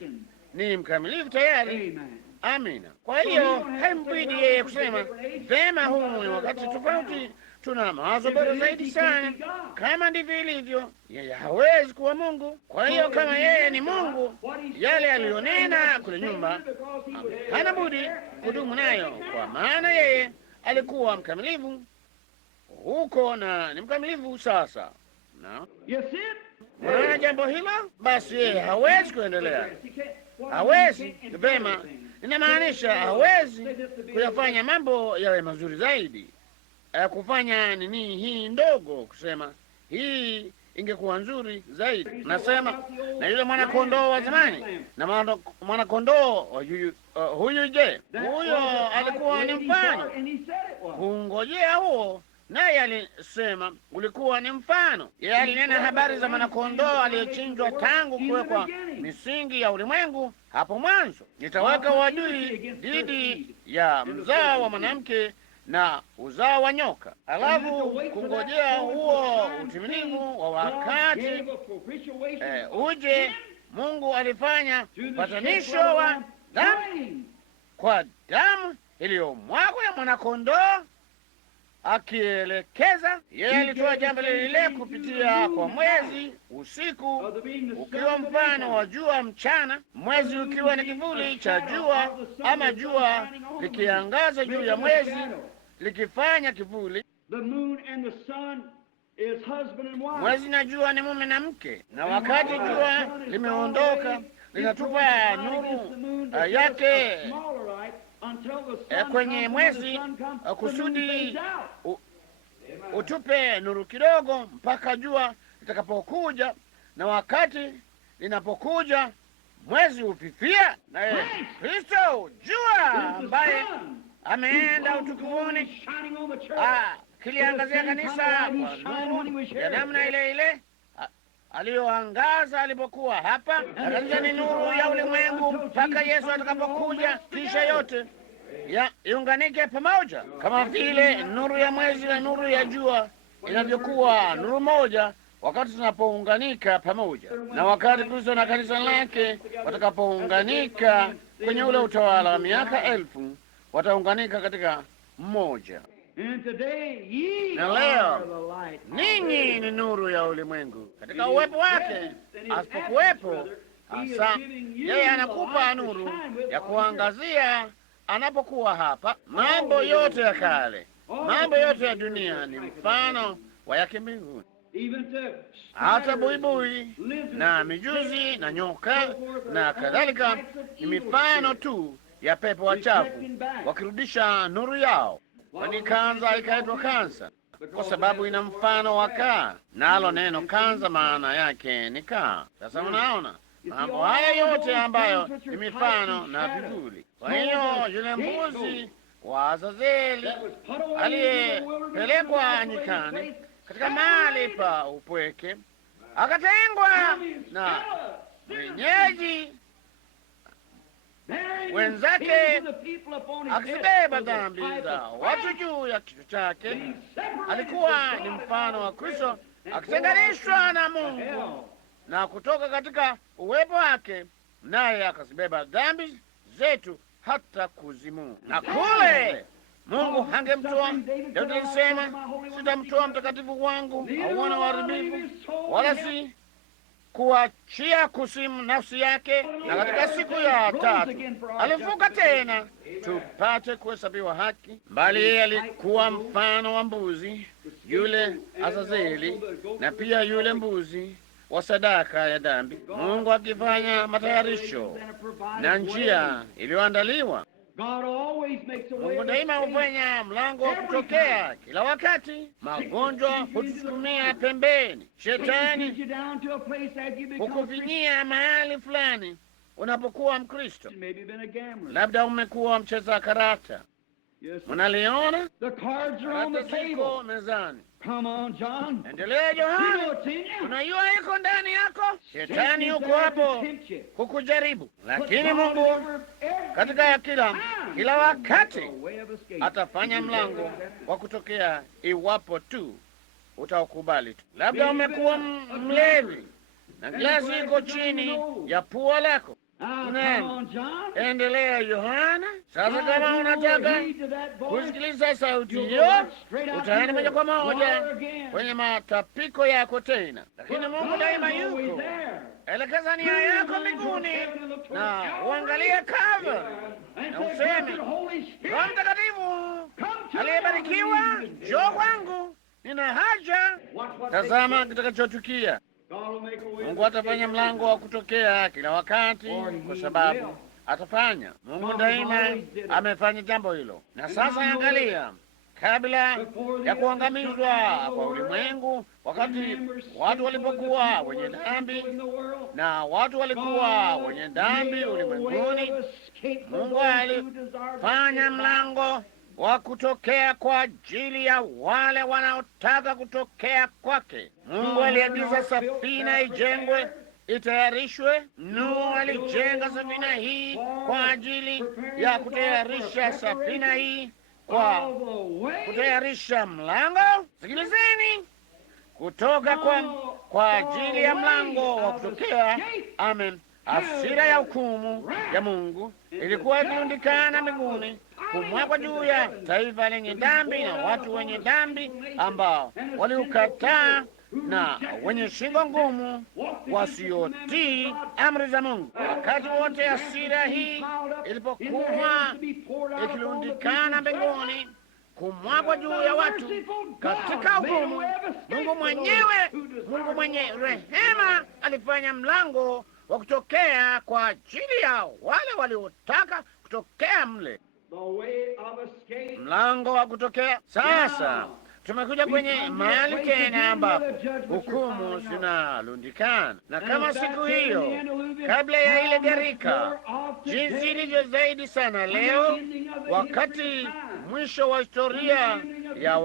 Ni mkamilifu tayari. Amina. Kwa hiyo haimbidi yeye kusema vema, huu ni wakati tofauti, tuna mawazo bora zaidi sana. Kama ndivyo ilivyo, yeye hawezi kuwa Mungu. Kwa hiyo kama yeye ni Mungu, yale aliyonena kule nyumba hana budi kudumu nayo, kwa maana yeye alikuwa mkamilifu huko na ni mkamilifu sasa. Unaona jambo hilo? Basi yeye hawezi kuendelea, hawezi. Vema, inamaanisha hawezi kuyafanya mambo yawe mazuri zaidi, kufanya nini hii ndogo, kusema hii ingekuwa nzuri zaidi. Nasema na yule mwanakondoo wa zamani na mwanakondoo huyu, je, huyo alikuwa ni mfano? Kungojea huo, naye alisema ulikuwa ni mfano. Yeye alinena habari za mwanakondoo aliyechinjwa tangu kuwekwa misingi ya ulimwengu hapo mwanzo. Nitaweka uadui dhidi ya mzao wa mwanamke na uzao wa nyoka. Alafu kungojea huo utimilifu wa wakati uje, Mungu alifanya upatanisho wa dhambi kwa damu iliyomwagwa ya mwanakondoo, akielekeza yeye alitoa jambo lile kupitia kwa mwezi, usiku ukiwa mfano wa jua mchana, mwezi ukiwa ni kivuli cha jua, ama jua likiangaza juu ya mwezi likifanya kivuli. Mwezi na jua ni mume na mke, na wakati jua limeondoka linatupa nuru yake kwenye mwezi kusudi utupe nuru kidogo mpaka jua litakapokuja, na wakati linapokuja mwezi ufifia, naye Kristo jua ambaye ameenda utukufuni kiliangazia kanisa kwa nuru ya namna ile ile aliyoangaza alipokuwa hapa. Na kanisa ni nuru ya ulimwengu mpaka Yesu atakapokuja, kisha yote iunganike pamoja, kama vile nuru ya mwezi na nuru ya jua inavyokuwa nuru moja wakati tunapounganika pamoja, na wakati Kristo na kanisa lake watakapounganika kwenye ule utawala wa miaka 1000 wataunganika katika mmoja. Na leo ninyi ni nuru ya ulimwengu katika uwepo wake. Asipokuwepo hasa, yeye anakupa nuru ya kuangazia anapokuwa hapa. Mambo yote ya kale, mambo yote ya dunia ni mfano wa yake mbinguni. Hata buibui na mijuzi na nyoka na kadhalika ni mifano tu ya pepo wachafu wakirudisha nuru yao. Kwani kanza ikaitwa kansa kwa sababu ina mfano wa kaa, nalo neno kanza maana yake ni kaa. Sasa unaona mambo haya yote ambayo ni mifano na vivuli. Kwa hiyo yule mbuzi wa Azazeli aliyepelekwa nyikani katika mahali pa upweke, akatengwa na wenyeji wenzake, akibeba dhambi za watu juu ya kichwa chake. Alikuwa ni mfano wa Kristo akitenganishwa na Mungu na kutoka katika uwepo wake, naye akazibeba dhambi zetu hata kuzimu. Na kule Mungu hangemtoa. Daudi alisema, sitamtoa mtakatifu wangu auona uharibifu, wala si kuachia kusimu nafsi yake. Na katika siku ya 3 alifuka tena tupate kuhesabiwa haki. Bali yeye alikuwa mfano wa mbuzi yule Azazeli, na pia yule mbuzi wa sadaka ya dhambi, Mungu akifanya matayarisho na njia iliyoandaliwa. Mungu daima hufanya mlango wa kutokea kila wakati. Magonjwa hutusukumia pembeni, shetani hukufinyia mahali fulani. Unapokuwa Mkristo, labda umekuwa mcheza karata, mnaliona karata ziko mezani. Endelea Yohana, unajua iko ndani yako. Shetani yuko hapo kukujaribu, lakini Mungu katika kila wakati atafanya mlango wa kutokea, iwapo tu utaukubali tu. Labda umekuwa mlevi na glasi iko chini ya pua lako. Endelea Yohana. Sasa kama unataka kusikiliza sauti hiyo, utaenda moja kwa moja kwenye matapiko yako tena. Lakini Mungu daima yuko. Elekeza nia yako mbinguni na uangalie Calvary na useme, Roho Mtakatifu aliyebarikiwa, njoo kwangu, nina haja. Tazama kitakachotukia. Mungu atafanya mlango wa kutokea kila wakati, kwa sababu atafanya. Mungu daima amefanya jambo hilo. Na sasa angalia, kabla ya kuangamizwa kwa ulimwengu, wakati watu walipokuwa wenye dhambi na watu walikuwa wenye dhambi ulimwenguni, Mungu alifanya mlango wa kutokea kwa ajili ya wale wanaotaka kutokea kwake. Mungu aliagiza safina ijengwe, itayarishwe. Nuhu alijenga safina hii kwa ajili ya kutayarisha safina hii, kwa kutayarisha mlango. Sikilizeni, kutoka kwa ajili ya mlango wa kutokea. Amen. Hasira ya hukumu ya Mungu ilikuwa ikirundikana mbinguni, kumwagwa juu ya taifa lenye dhambi na watu wenye dhambi ambao waliukataa na wenye shingo ngumu, wasiotii amri za Mungu. Wakati wote hasira hii ilipokuwa ikirundikana mbinguni, kumwagwa juu ya watu katika hukumu, Mungu mwenye rehema alifanya mlango wa kutokea kwa ajili ya wale waliotaka kutokea mle. Mlango wa kutokea. Sasa tumekuja kwenye mahali tena ambapo hukumu zinalundikana, na kama siku hiyo kabla ya ile gharika, jinsi ilivyo zaidi sana leo, wakati mwisho wa historia ya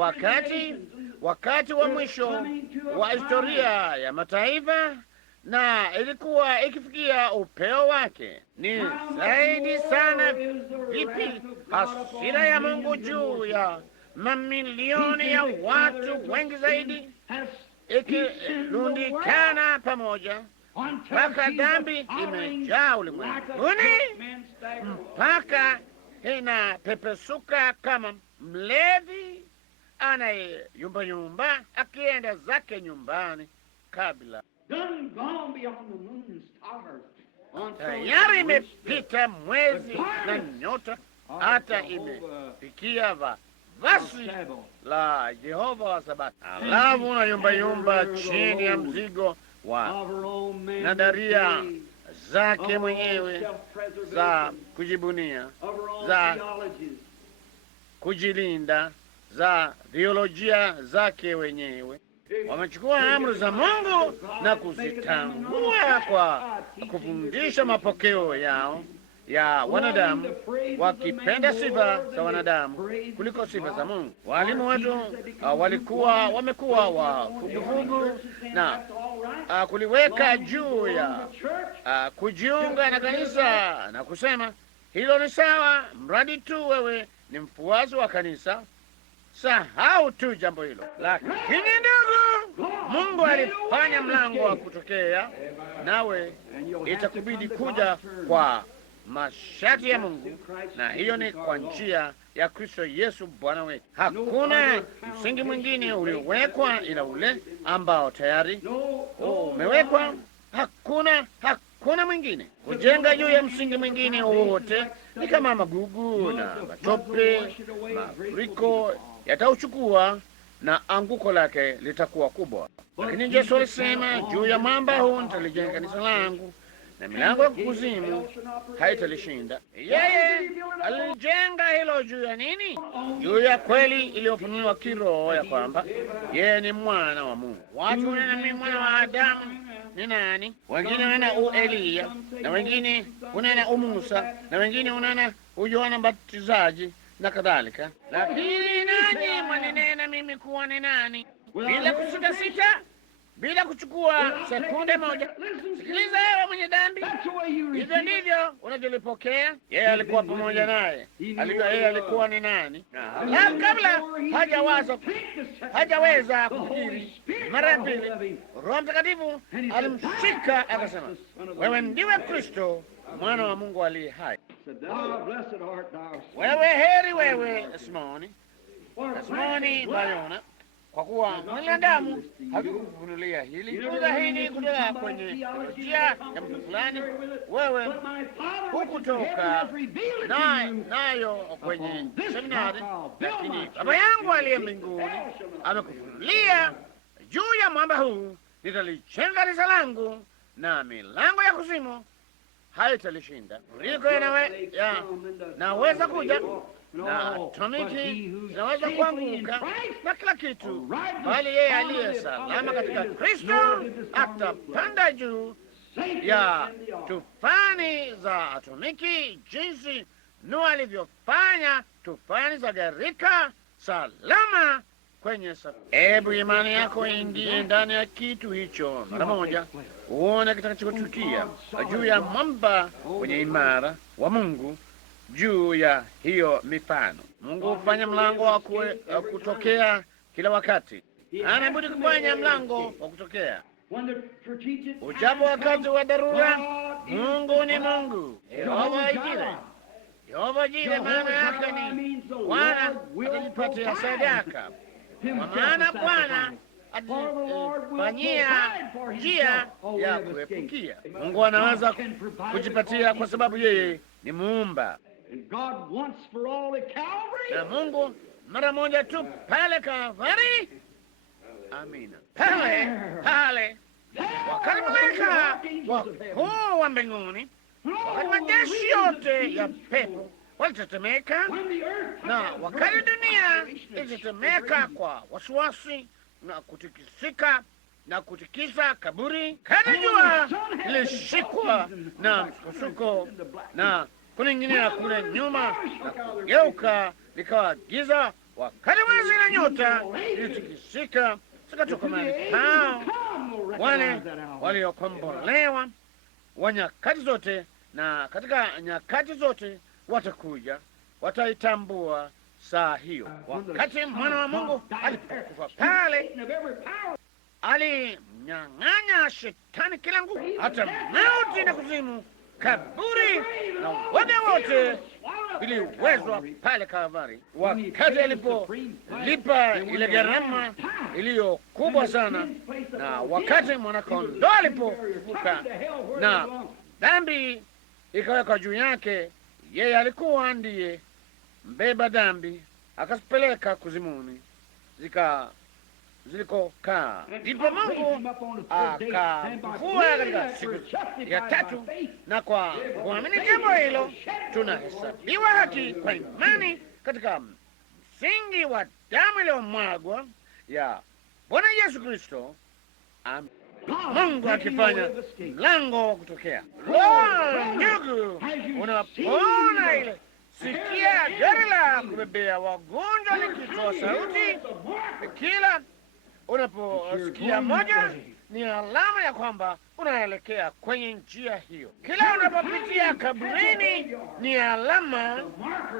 wakati wa mwisho wa historia ya mataifa, na ilikuwa ikifikia upeo wake. Ni zaidi sana vipi hasira ya Mungu juu ya mamilioni ya watu wengi zaidi, ikirundikana pamoja mpaka dhambi imejaa ulimwenguni, mpaka inapepesuka kama mlevi anayeyumbayumba akienda zake nyumbani kabla. Tayari imepita mwezi na nyota, hata imefikia vazi la Yehova wa Sabato. Alafu unayumbayumba chini ya mzigo wa nadharia zake mwenyewe za kujibunia, za kujilinda, za theolojia zake wenyewe. Wamechukua amri za Mungu na kuzitangua kwa kufundisha mapokeo yao ya wanadamu, wakipenda sifa za wanadamu kuliko sifa za Mungu. Walimu wetu wamekuwa wafugufugu na kuliweka juu ya kujiunga na kanisa na kusema hilo ni sawa, mradi tu wewe ni mfuasi wa kanisa. Sahau tu jambo hilo. Lakini ndugu, Mungu alifanya mlango wa kutokea, nawe itakubidi kuja kwa masharti ya Mungu, na hiyo ni kwa njia ya Kristo Yesu Bwana wetu. Hakuna msingi mwingine uliowekwa ila ule ambao tayari umewekwa. Hakuna mwingine. Kujenga juu ya msingi mwingine wowote ni kama magugu na matope. Mafuriko yatauchukua na anguko lake litakuwa kubwa. Lakini Yesu alisema, juu ya mwamba huu nitalijenga kanisa langu, na milango ya kuzimu haitalishinda. Yeye alijenga hilo juu ya nini? Juu ya kweli iliyofunuliwa kiroho ya kwamba yeye ni mwana wa Mungu. Watu wanena mimi mwana wa Adamu ni nani? Wengine wanena Eliya, na wengine wanena Musa, na wengine wanena Yohana Mbatizaji na kadhalika. Lakini nanyi mwanenena mimi kuwa ni nani? Bila kusita, bila kuchukua sekunde moja. Sikiliza wewe mwenye dhambi, hivyo ndivyo unavyolipokea. Yeye alikuwa pamoja naye, alijua yeye alikuwa ni nani, na kabla hajaweza kufikiri mara ya pili, Roho Mtakatifu alimshika akasema, wewe ndiwe Kristo, mwana wa Mungu aliye hai. Wewe heri wewe Simoni Bayona, kwa kuwa mwanadamu hakukufunulia hili kutoka kwenye njia ya mtu fulani. Wewe hukutoka nayo kwenye seminari, lakini Baba yangu aliye mbinguni amekufunulia. Juu ya mwamba huu nitalijenga kanisa langu, na milango ya kuzimu haitalishinda. Mafuriko naweza kuja na atomiki zinaweza kuanguka na kila kitu, bali yeye aliye salama katika Kristo atapanda juu ya tufani za atomiki, jinsi Nuhu alivyofanya tufani za gharika, salama kwenye safina. Hebu imani yako ingie ndani ya kitu hicho mara moja, uone kitakachotukia juu ya mwamba wenye imara wa Mungu. Juu ya hiyo mifano, Mungu hufanya mlango wa kutokea kila wakati. Anabudi kufanya mlango wa kutokea. Ujapo wakati wa dharura, Mungu ni Mungu. Yehova Jire maana yake ni Bwana atajipatia sadaka, kwa maana Bwana atajifanyia njia ya kuepukia. Mungu anaweza kujipatia kwa sababu yeye ni Muumba. Na Mungu mara moja tu pale Kalvari, amina, pale wakati malaika wakuu wa mbinguni, wakati majeshi yote ya pepo walitetemeka, na wakati dunia ilitetemeka kwa wasiwasi na kutikisika na kutikisa kaburi, kada jua lilishikwa na msukosuko na kuning'inia kule nyuma na kugeuka likawa giza, wakati mwezi na nyota ilitikisika zikatoka mahali pao. Wale waliokombolewa wa nyakati zote na katika nyakati zote watakuja, wataitambua saa hiyo. Wakati mwana wa Mungu alipokufa pale, alimnyang'anya shetani kila nguvu, hata mauti na kuzimu, kaburi na woga wote viliwezwa pale Kalvari, wakati alipolipa ile gharama iliyo kubwa sana, na wakati mwanakondoo alipofufuka na dhambi ikawekwa juu yake. Yeye alikuwa ndiye mbeba dhambi, akazipeleka kuzimuni zilikokaa. Ndipo Mungu akamfufua katika siku ya tatu, na kwa kuamini jambo hilo tunahesabiwa haki kwa imani katika msingi wa damu iliyomwagwa ya Bwana Yesu Kristo. Mungu akifanya mlango wa kutokea. Ndugu, unapoona ile, sikia gari la kubebea wagonjwa likitoa sauti, kila unaposikia moja ni alama ya kwamba unaelekea kwenye njia hiyo. Kila unapopitia kaburini ni alama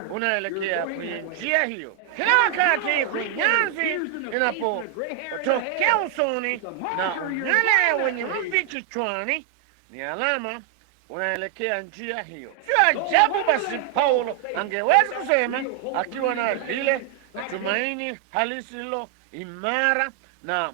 unaelekea kwenye njia hiyo. Kila wakati kunyanzi inapotokea usoni na unywele wenye mvi kichwani ni alama unaelekea njia hiyo. Sio ajabu basi Paulo angeweza kusema akiwa na lile tumaini halisi lilo imara na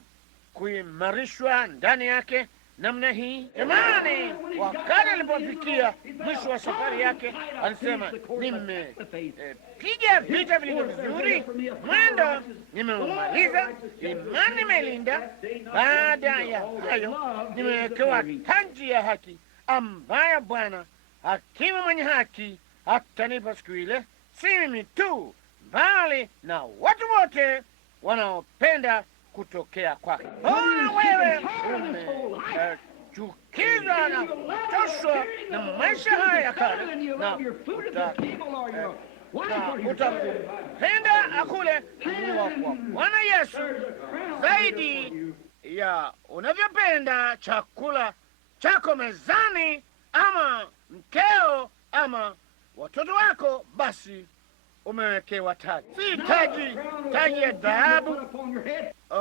kuimarishwa ndani yake namna hii. Jamani, wakati alipofikia mwisho wa safari yake alisema, nimepiga vita vilivyo vizuri, mwendo nimeumaliza, imani nimelinda. Baada ya hayo nimewekewa taji ya haki, ambayo Bwana hakimu mwenye haki atanipa siku ile, si mimi tu, bali na watu wote wanaopenda kutokea kwake. Mbona wewe umechukizwa na kutoshwa na maisha haya ya kale, na utakupenda akule kwa Bwana Yesu zaidi ya unavyopenda chakula chako mezani, ama mkeo, ama watoto wako, basi umewekewa taji. Si taji ya dhahabu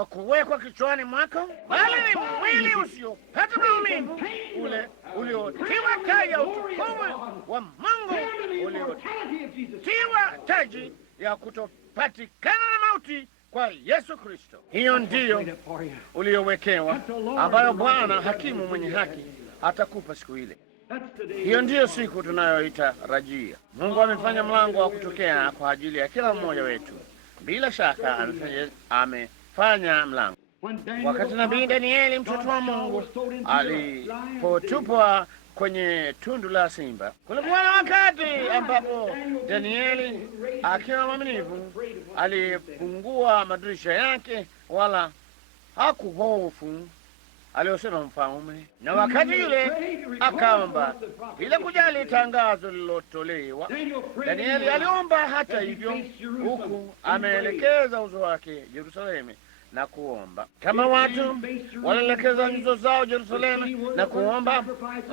kuwekwa kichwani mwako, bali ni mwili usiopata maumivu, ule uliotiwa taji ya utukufu wa Mungu, uliotiwa taji ya kutopatikana na mauti kwa Yesu Kristo. Hiyo ndiyo uliowekewa, ambayo Bwana hakimu mwenye haki atakupa siku ile. Hiyo ndiyo siku tunayoitarajia. Mungu amefanya mlango wa kutokea kwa ajili ya kila mmoja wetu. Bila shaka amefanya mlango. Wakati nabii Danieli, mtoto wa Mungu, alipotupwa kwenye tundu la simba, kulikuwa na wakati ambapo Danieli akiwa mwaminifu alifungua madirisha yake, wala hakuhofu aliyosema mfalme, na wakati yule akaomba bila kujali tangazo lililotolewa. Danieli aliomba hata hivyo, huku ameelekeza uso wake Yerusalemu na kuomba, kama watu walielekeza nyuso zao Yerusalemu na kuomba,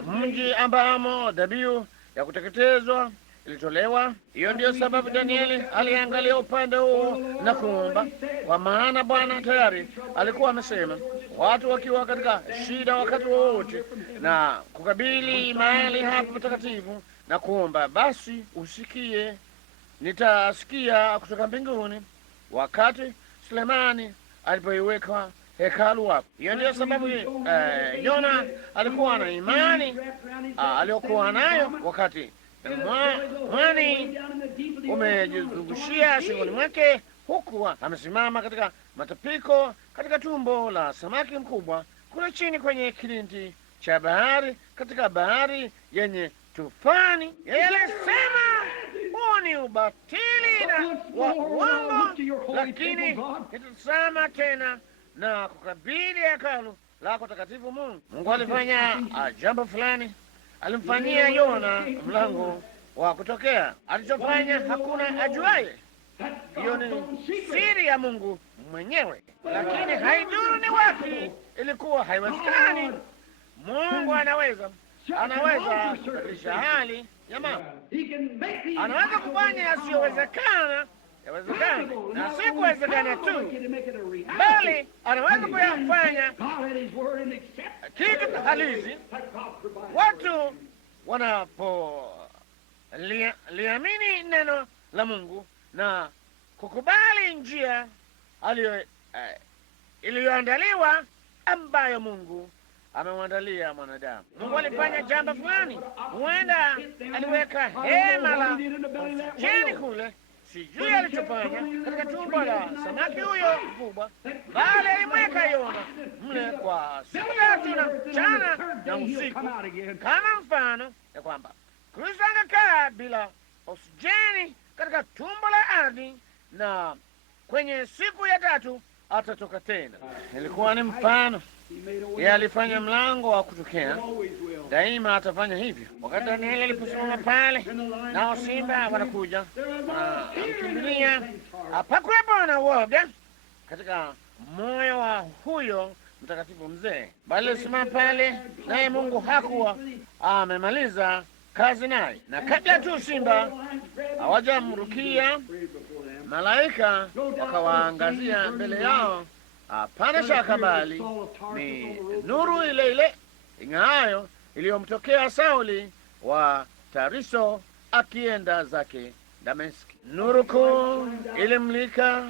mji ambamo dhabihu ya kuteketezwa ilitolewa. Hiyo ndiyo sababu Danieli aliangalia upande huo na kuomba, kwa maana Bwana tayari alikuwa amesema, watu wakiwa katika shida wakati wowote na kukabili mahali hapo patakatifu na kuomba, basi usikie, nitasikia kutoka mbinguni. Wakati Sulemani alipoiweka hekalu hapo. Hiyo ndiyo sababu Yona alikuwa na imani aliyokuwa nayo wakati mwani umejizungushia shingoni mwake, huku amesimama katika matapiko katika tumbo la samaki mkubwa kule chini kwenye kilindi cha bahari, katika bahari yenye tufani. Yeye alisema, huo ni ubatili na wa uongo, lakini nitasema tena na kukabili hekalu lako takatifu. Mungu alifanya jambo fulani, alimfanyia Yona mlango wa kutokea. Alichofanya hakuna ajuaye. Hiyo ni siri ya Mungu mwenyewe, lakini haiduru ni wapi. Ilikuwa haiwezekani. Mungu anaweza kubadilisha hali ya mambo, anaweza kufanya yasiyowezekana yawezekana, na si kuwezekana tu, bali anaweza kuyafanya kitu halisi. Watu wanapoliamini neno la Mungu na kukubali njia iliyoandaliwa ambayo Mungu amemwandalia mwanadamu. Mungu alifanya jambo fulani, huenda aliweka hema la oksijeni kule, sijui alichofanya katika tumbo la samaki huyo mkubwa, bali alimweka Yona mle kwa siku 3 na mchana na usiku, kama mfano ya kwamba Kristo angekaa bila oksijeni katika tumbo la ardhi, na kwenye siku ya 3 atatoka tena. Ilikuwa ni mfano. Yeye alifanya mlango wa kutokea, daima atafanya hivyo. Wakati Danieli aliposimama pale, nao simba wanakuja kumkimbilia, hapakuwepo na uoga katika moyo wa huyo mtakatifu mzee, bali alisimama pale, naye Mungu hakuwa amemaliza kazi naye. Na kabla tu simba hawajamrukia, malaika wakawaangazia mbele yao. Hapana shaka, bali ni nuru ile ile ing'aayo iliyomtokea Sauli wa Tariso akienda zake Dameski. Nuru kuu ilimlika,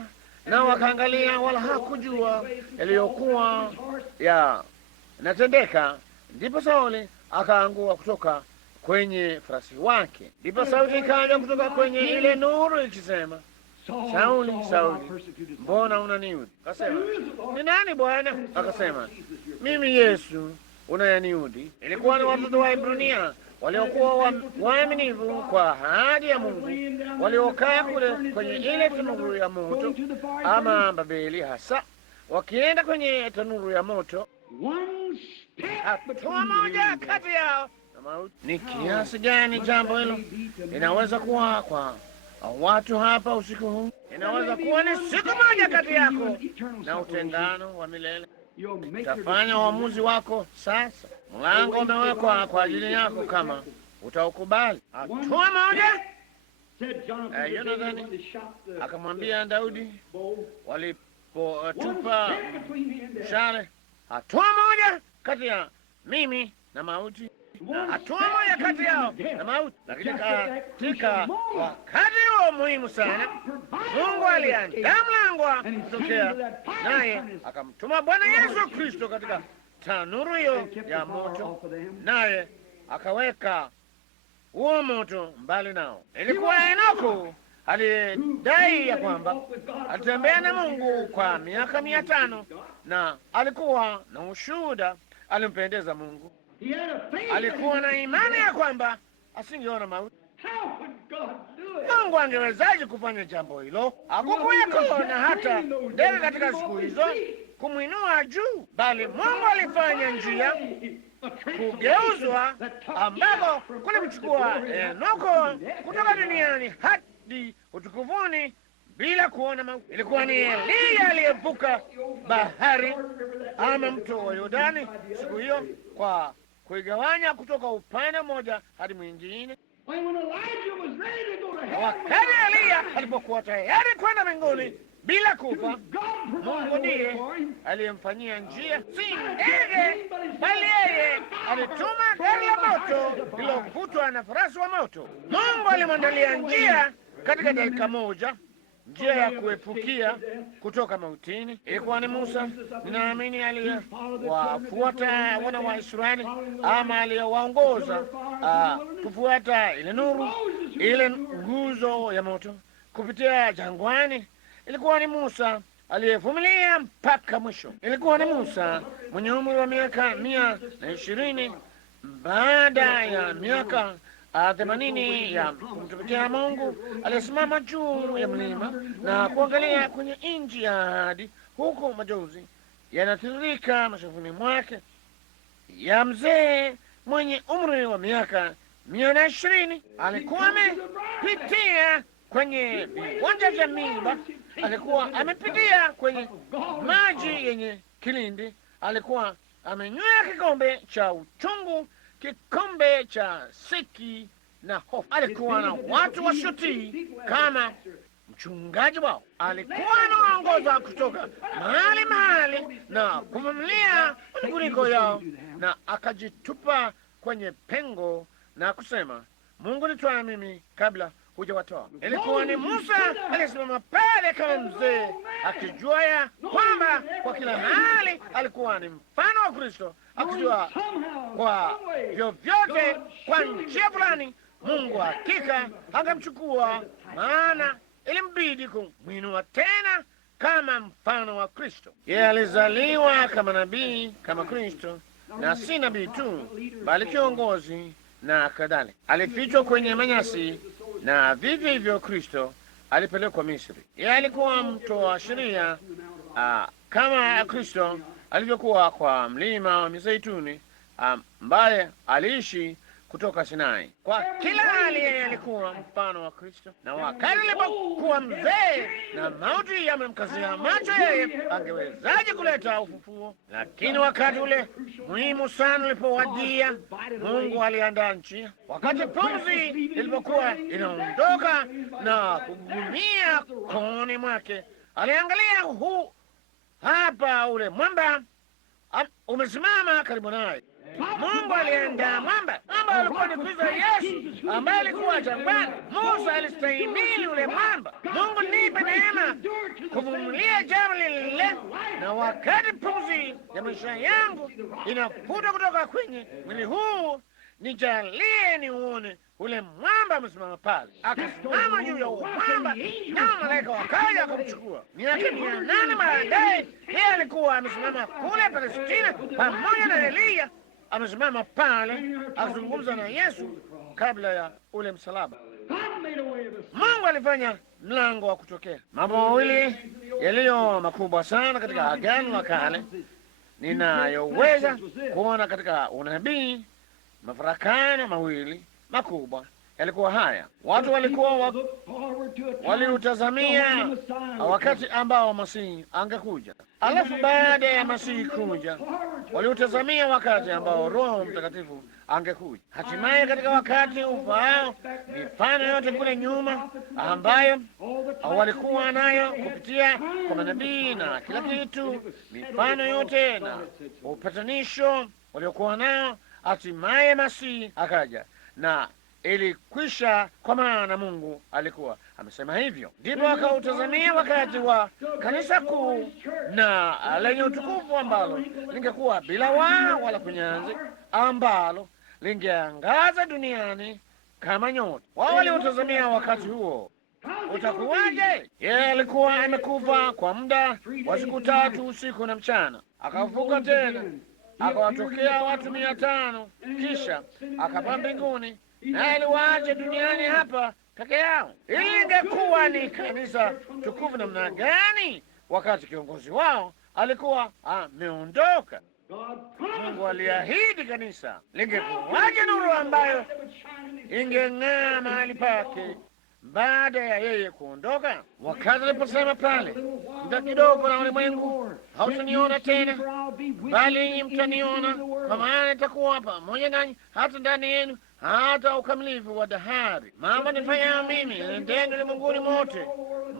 na wakaangalia, wala hakujua yaliyokuwa inatendeka, ndipo Sauli akaangua kutoka kwenye farasi wake. Ndipo sauti ikaja kutoka kwenye ile nuru ikisema, Sauli, Sauli, mbona unaniudhi? Akasema, ni nani Bwana? Akasema, mimi Yesu unayaniudhi. Ilikuwa ni watoto wa Ibrania waliokuwa waaminifu kwa ahadi ya Mungu, waliokaa kule kwenye ile tanuru ya moto, ama Babeli hasa, wakienda kwenye tanuru ya moto. Hatua moja kati yao na mauti. Ni kiasi gani jambo hilo inaweza kuwa kwa watu hapa usiku huu? Inaweza kuwa ni siku moja kati yako na utengano wa milele. Utafanya uamuzi wako sasa. Mlango umewekwa kwa ajili yako kama utaukubali. Hatua moja. Jonathan akamwambia Daudi walipotupa mshale, hatua moja kati ya mimi na mauti, na hatua moja kati yao na mauti. Lakini katika wakati huo muhimu sana, Mungu aliandaa mlango wa kutokea, naye akamtuma Bwana Yesu Kristo katika tanuru hiyo ya moto, naye akaweka huo moto mbali nao. Ilikuwa Enoko alidai ya kwamba alitembea na Mungu kwa miaka 500 na alikuwa na ushuhuda, alimpendeza Mungu. Alikuwa na imani ya kwamba asingeona mauti. Mungu angewezaje kufanya jambo hilo? Hakukuweko na hata ndege katika siku hizo kumwinua juu, bali Mungu alifanya njia kugeuzwa ambako kulimchukua Enoko kutoka duniani hadi utukufuni bila kuona mauti. Ilikuwa ni Eliya aliyevuka bahari ama mto wa Yordani siku hiyo kwa kuigawanya kutoka upande mmoja hadi mwingine. Na wakati Eliya alipokuwa tayari kwenda mbinguni bila kufa, Mungu ndiye aliyemfanyia njia, si ndege, bali yeye alituma gari la moto lilovutwa na farasi wa moto. Mungu alimwandalia njia katika dakika moja, njia ya kuepukia kutoka mautini. Ilikuwa ni Musa, ninaamini, aliyewafuata wana wa Israeli, ama aliyewaongoza kufuata ile nuru, ile nguzo ya moto kupitia jangwani. Ilikuwa ni Musa aliyevumilia mpaka mwisho. Ilikuwa ni Musa mwenye umri wa miaka 120 baada ya miaka 80 ya kumtumikia Mungu, alisimama juu ya mlima na kuangalia kwenye nchi ya ahadi, huku machozi yanatiririka mashavuni mwake, ya mzee mwenye umri wa miaka 120. Alikuwa amepitia kwenye viwanja vya miiba, alikuwa amepitia kwenye maji yenye kilindi, alikuwa amenywea kikombe cha uchungu, kikombe cha siki na hofu. Alikuwa na watu washutii kama mchungaji wao. Alikuwa anaongoza kutoka mahali na kuvumilia manunguniko yao, na akajitupa kwenye pengo na kusema, Mungu, nitwaa mimi kabla hujawatoa. Ilikuwa ni Musa aliyesimama pale kama mzee, akijua ya kwamba kwa kila hali alikuwa ni mfano wa Kristo, akijua kwa vyovyote, kwa njia fulani, Mungu hakika angemchukua, maana ilimbidi kumwinua tena kama mfano wa Kristo. Yeye alizaliwa kama nabii, kama Kristo, na si nabii tu, bali kiongozi na kadhalika. Alifichwa kwenye manyasi, na vivyo hivyo Kristo alipelekwa Misri. Yeye alikuwa mtoa sheria kama Kristo alivyokuwa kwa mlima wa Mizeituni, ambaye aliishi kutoka Sinai. Kwa kila hali yeye alikuwa mfano wa Kristo, na wakati alipokuwa mzee na mauti yamemkazia macho, yeye angewezaje kuleta ufufuo? Lakini wakati ule muhimu sana ulipowadia, Mungu aliandaa njia. Wakati pumzi ilipokuwa inaondoka na kugumia kooni mwake, aliangalia hapa ule mwamba umesimama karibu naye. Mungu aliandaa mwamba. Mwamba alikuwa ni Kristo Yesu ambaye alikuwa jangwani. Musa alistahimili ule mwamba. Mungu, nipe neema kuvumilia jambo lile, na wakati pumzi ya maisha yangu inafuta kutoka kwenye mwili huu, nijalie niuone ule mwamba amesimama pale. Akasimama juu ya mwamba, na malaika wakaja akamchukua. Miaka 800 baadaye, yeye alikuwa amesimama kule Palestina pamoja na Eliya, amesimama pale akizungumza na Yesu kabla ya ule msalaba. Mungu alifanya mlango wa kutokea. Mambo mawili yaliyo makubwa sana katika Agano la Kale ninayoweza kuona katika unabii. Mafarakano mawili makubwa yalikuwa haya. Watu walikuwa waliutazamia wakati ambao Masihi angekuja, alafu baada ya Masihi kuja waliutazamia wakati ambao Roho Mtakatifu angekuja. Hatimaye katika wakati ufaao, mifano yote kule nyuma ambayo walikuwa nayo kupitia kwa manabii na kila kitu, mifano yote na upatanisho waliokuwa nao, hatimaye Masihi akaja na ilikwisha, kwa maana Mungu alikuwa amesema hivyo. Ndipo akautazamia wakati wa kanisa kuu na lenye utukufu, ambalo lingekuwa bila waa wala kunyanzi, ambalo lingeangaza duniani kama nyota. Wao waliutazamia wakati huo utakuwaje. Yeye alikuwa amekufa kwa muda wa siku 3 usiku na mchana, akafufuka tena, akawatokea watu 500, kisha akapaa mbinguni, na aliwaacha duniani hapa peke yao. Ili ingekuwa ni kanisa tukufu namna gani wakati kiongozi wao alikuwa ameondoka. Mungu aliahidi kanisa lingekuwaje nuru ambayo ingeng'aa mahali pake baada ya yeye kuondoka. Wakati aliposema pale, muda kidogo na ulimwengu hautaniona tena, bali ninyi mtaniona, kwa maana nitakuwa pamoja nanyi hata ndani yenu, hata ukamilifu wa dahari. Mambo nifanyayo mimi, nendeni ulimwenguni mote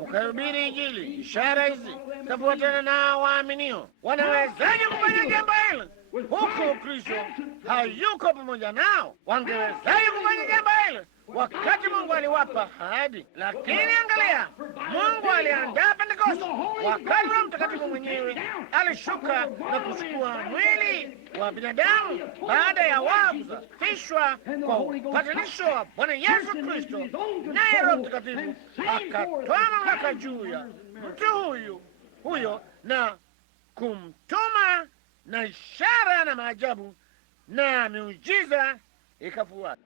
mkahubiri Injili. Ishara hizi zitafuatana nao waaminio. Wanawezaje kufanya jambo hilo huku Kristo hayuko pamoja nao? Wangewezaje kufanya jambo hilo wakati Mungu aliwapa ahadi? Lakini angalia, Mungu aliandaa Pentekoste wakati Roho Mtakatifu mwenyewe alishuka na kuchukua mwili wa binadamu baada ya wao kusafishwa kwa upatanisho wa Bwana Yesu Kristo, naye Roho Mtakatifu akatoa mamlaka juu ya mtu huyo na kumtuma, na ishara na maajabu na miujiza ikafuata.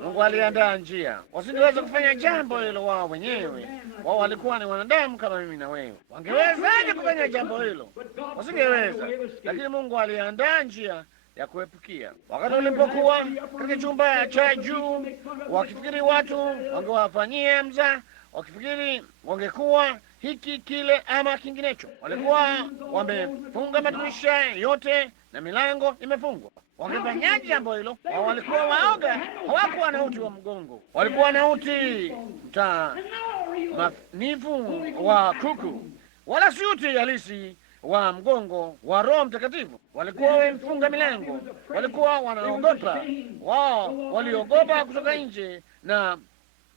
Mungu aliandaa njia. Wasingeweza kufanya jambo hilo wao wenyewe. Wao walikuwa ni wanadamu kama mimi na wewe. Wangewezaje kufanya jambo hilo? Wasingeweza. Lakini Mungu aliandaa njia ya kuepukia. Wakati walipokuwa katika chumba cha juu, wakifikiri watu wangewafanyia mzaha, wakifikiri wangekuwa hiki kile ama kinginecho, walikuwa wamefunga madirisha yote na milango imefungwa. Wangefanyaje jambo hilo? Wao walikuwa waoga, hawakuwa na uti wa mgongo, walikuwa na uti mtakatifu wa kuku, wala si uti halisi wa mgongo wa Roho Mtakatifu. Walikuwa wamefunga milango, walikuwa wanaogopa. Wao waliogopa kutoka nje na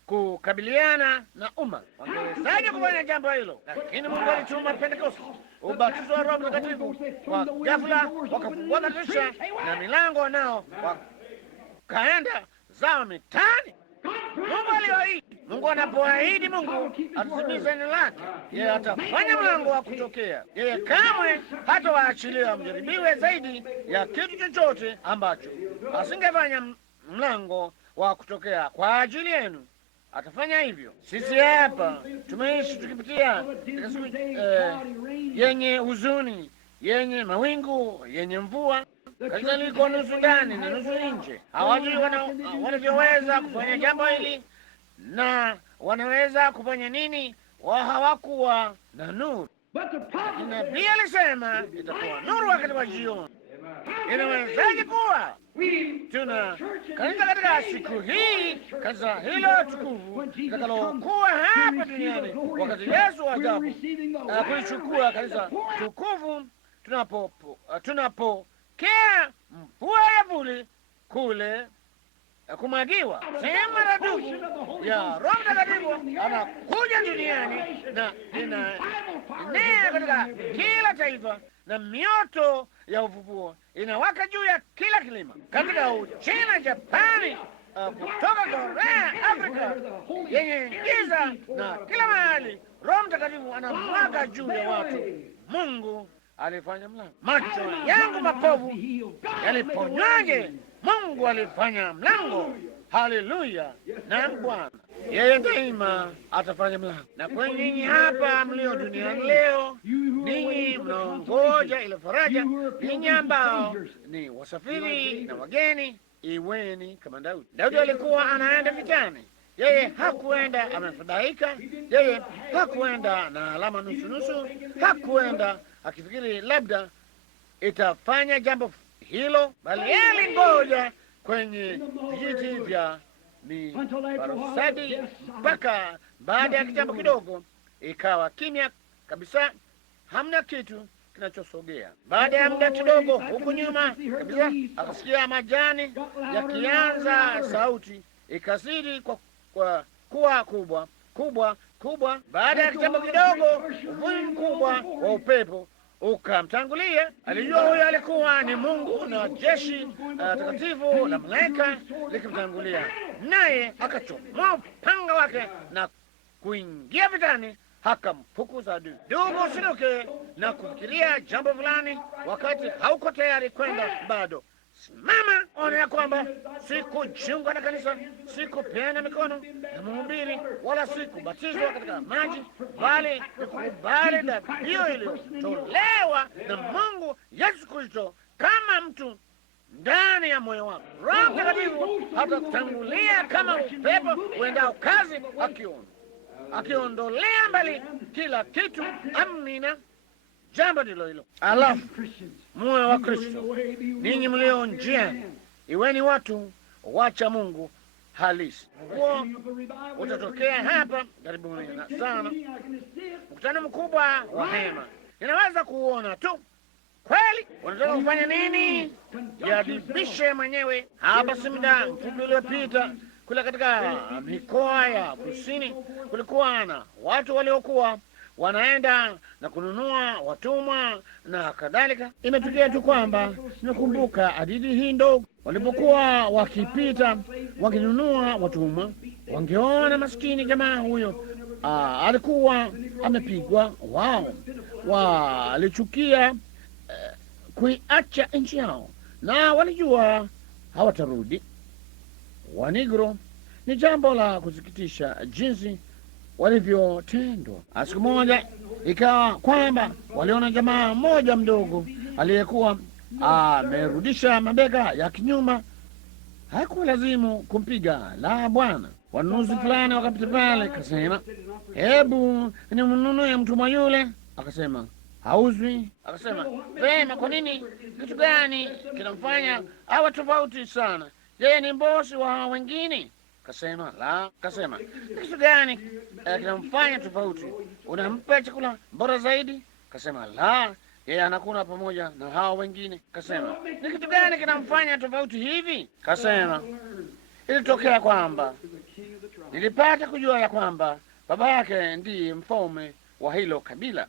kukabiliana na umma. Wangewezaje kufanya jambo hilo? Lakini Mungu alituma Pentekoste, ubatizo wa Roho Mtakatifu. Kwa ghafla wakafungua madirisha na milango, nao wakaenda zao mitaani. Mungu aliahidi. Mungu anapoahidi, Mungu atatimiza neno lake. Yeye atafanya mlango wa kutokea. Yeye kamwe hatawaachilia mjaribiwe zaidi ya kitu chochote ambacho asingefanya mlango wa kutokea kwa ajili yenu. Atafanya hivyo. Sisi hapa tumeishi tukipitia siku yenye huzuni, yenye mawingu, yenye mvua. Kanisa liko nusu ndani na nusu nje. Hawajui wanavyoweza kufanya jambo hili na wanaweza kufanya nini. Wao hawakuwa na nuru, lakini nabii alisema itakuwa nuru wakati wa jioni. Inawezaje kuwa tuna kanisa katika siku hii, kanisa hilo tukufu litakalokuwa hapa duniani wakati Yesu ajapo kulichukua kanisa tukufu, kutokea mvua ya vuli kule kumwagiwa. Sehemu maradufu ya Roho Mtakatifu anakuja duniani na inaenea katika kila taifa, na mioto ya ufufuo inawaka juu ya kila kilima, katika Uchina, Japani, kutoka Korea, Afrika yenye giza na kila mahali. Roho Mtakatifu anamwaga juu ya watu. Mungu alifanya mlango. Macho yangu mapofu yaliponywaje? Mungu alifanya mlango. Haleluya! Na Bwana yeye daima atafanya mlango. Na kwa ninyi hapa mlio duniani leo, ninyi mnaongoja ile faraja, ninyi ambao ni wasafiri na wageni, iweni kama Daudi. Daudi alikuwa anaenda vitani. Yeye hakuenda amefadhaika. Yeye hakuenda na alama nusu nusu. Hakuenda akifikiri labda itafanya jambo hilo, bali yeye alingoja kwenye vijiti vya miparosadi mpaka baada ya kitambo kidogo ikawa kimya kabisa, hamna kitu kinachosogea. Baada ya muda kidogo, huku nyuma kabisa, akasikia majani yakianza, sauti ikazidi kuwa kubwa. Baada ya kitambo kidogo, uvumi mkubwa wa upepo ukamtangulia. Alijua huyo alikuwa ni Mungu na jeshi takatifu la malaika likimtangulia, naye akachomoa upanga wake na kuingia vitani, akamfukuza adui. Ndugu, usiruke na kufikiria jambo fulani wakati hauko tayari kwenda bado. Simama, ona ya kwamba sikujiunga na kanisa, sikupeana mikono na mhubiri, wala sikubatizwa katika maji, bali nikukubali dhabihu iliyotolewa na Mungu Yesu Kristo kama mtu ndani ya moyo wako. Roho Mtakatifu atakutangulia kama upepo uendao kazi, akiondolea mbali kila kitu. Amina. Jambo ndilo hilo. Alafu muwe wa Kristo, ninyi mlio njiani, iweni watu wacha Mungu halisi. Huo utatokea hapa karibuni sana, mkutano mkubwa wa hema. Ninaweza kuona tu. Kweli unataka kufanya nini? Jiadhibishe mwenyewe. Hapa si muda mfupi uliopita, kule katika mikoa ya kusini, kulikuwa na watu waliokuwa wanaenda na kununua watumwa na kadhalika. Imetukia tu kwamba nakumbuka hadithi hii ndogo, walipokuwa wakipita wakinunua watumwa, wangeona maskini jamaa huyo alikuwa amepigwa. Wao walichukia kuiacha nchi yao, na walijua hawatarudi. Wanigro, ni jambo la kusikitisha jinsi walivyotendwa. Siku moja ikawa kwamba waliona jamaa mmoja mdogo aliyekuwa amerudisha mabega ya kinyuma. Haikuwa lazimu kumpiga, la bwana. Wanunuzi fulani wakapita pale, kasema, hebu nimnunue mtumwa yule. Akasema hauzwi. Akasema vema, kwa nini? Kitu gani kinamfanya awe tofauti sana? Yeye ni bosi wa wengine. Kasema la. Kasema kitu gani kinamfanya tofauti? Unampa chakula bora zaidi? Kasema la, yeye anakula pamoja na hao wengine. Kasema ni kitu gani kinamfanya tofauti hivi? Kasema ilitokea kwamba nilipata kujua ya kwamba baba yake ndiye mfalme wa hilo kabila.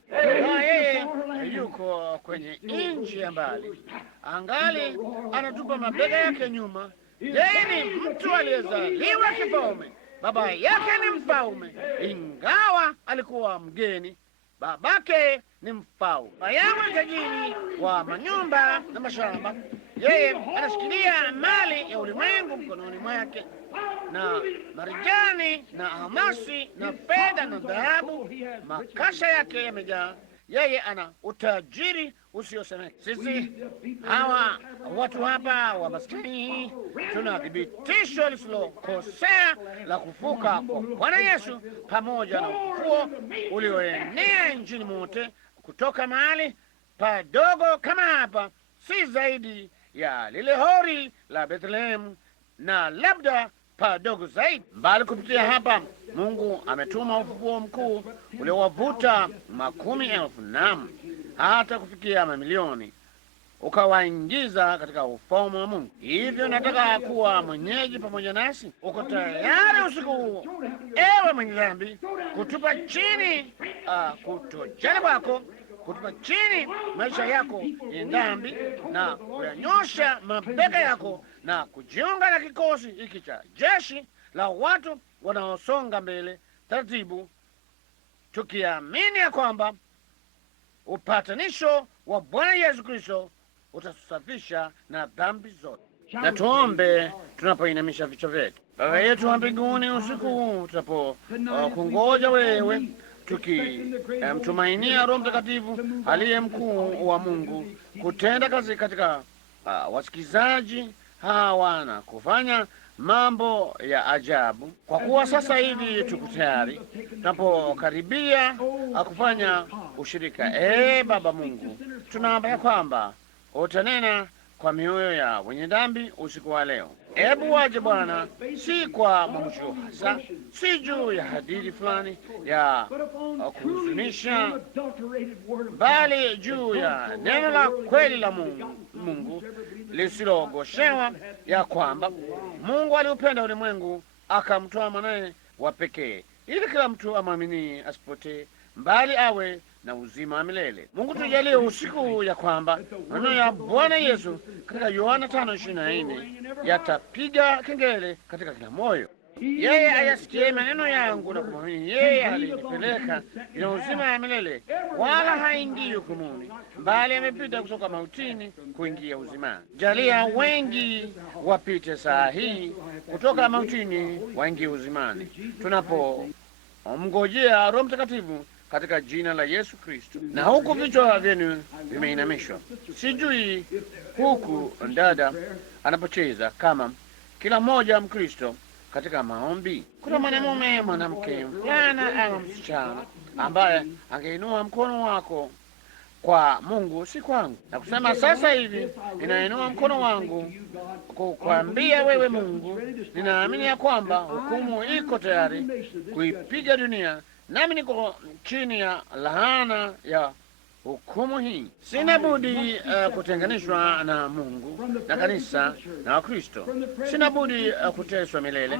Yeye yuko kwenye nchi ya mbali, angali anatupa mabega yake nyuma. Yeye ni mtu aliyezaliwa kifalme, baba yake ni mfalme, ingawa alikuwa mgeni. Babake ni mfalme. Baba yangu ni tajiri wa manyumba na mashamba. Yeye anashikilia mali ya ulimwengu mkononi mwake, na marijani na almasi na fedha na dhahabu, makasha yake yamejaa. Yeye ana utajiri usiosemeka. Sisi hawa watu hapa wa maskini tuna thibitisho lisilokosea la kufuka kwa Bwana Yesu, pamoja na ufufuo ulioenea nchini mote, kutoka mahali padogo kama hapa, si zaidi ya lile hori la Bethlehem, na labda padogo zaidi. Mbali kupitia hapa, Mungu ametuma ufufuo mkuu uliowavuta makumi elfu, naam, hata kufikia mamilioni, ukawaingiza katika ufalme wa Mungu. Hivyo nataka kuwa mwenyeji pamoja nasi. Uko tayari usiku huu, ewe mwenye dhambi, kutupa chini kutojali kwako, kutupa chini maisha yako yenye dhambi na kuyanyosha mabega yako na kujiunga na kikosi hiki cha jeshi la watu wanaosonga mbele taratibu, tukiamini ya kwamba upatanisho wa Bwana Yesu Kristo utasafisha na dhambi zote. Na tuombe tunapoinamisha vichwa vyetu. Baba yetu wa mbinguni, usiku huu tunapo kungoja wewe, tukimtumainia Roho Mtakatifu aliye mkuu wa Mungu kutenda kazi katika wasikizaji hawa na kufanya mambo ya ajabu, kwa kuwa sasa hivi tuko tayari tunapokaribia kufanya ushirika. Baba Mungu, tunaomba ya kwamba utanena kwa mioyo ya wenye dhambi usiku wa leo. Hebu waje Bwana, si kwa mamusho hasa, si juu ya hadithi fulani ya kuhuzunisha, bali juu ya neno la kweli la Mungu lisilogoshewa, ya kwamba Mungu aliupenda ulimwengu akamtoa mwanaye wa pekee, ili kila mtu amwamini asipotee, bali awe na uzima wa milele. Mungu tujalie usiku ya kwamba maneno ya Bwana Yesu katika Yohana 5:24 yatapiga kengele katika kila moyo. Yeye ayasikie maneno yangu na kumwamini yeye alinipeleka ina uzima wa milele, wala haingii hukumuni, bali amepita kutoka mautini kuingia uzimani. Jalia wengi wapite saa hii kutoka mautini waingie uzimani, tunapomngojea Roho Mtakatifu katika jina la Yesu Kristo. Na huku vichwa vyenu vimeinamishwa, sijui huku dada anapocheza kama kila mmoja Mkristo katika maombi, kuna mwanamume, mwanamke, mvulana au msichana ambaye angeinua mkono wako kwa Mungu, si kwangu, na kusema sasa hivi ninainua mkono wangu kukwambia wewe Mungu, ninaamini ya kwamba hukumu iko tayari kuipiga dunia, nami niko chini ya laana ya hukumu hii. Sina budi kutenganishwa na Mungu na kanisa na Wakristo. Sina budi kuteswa milele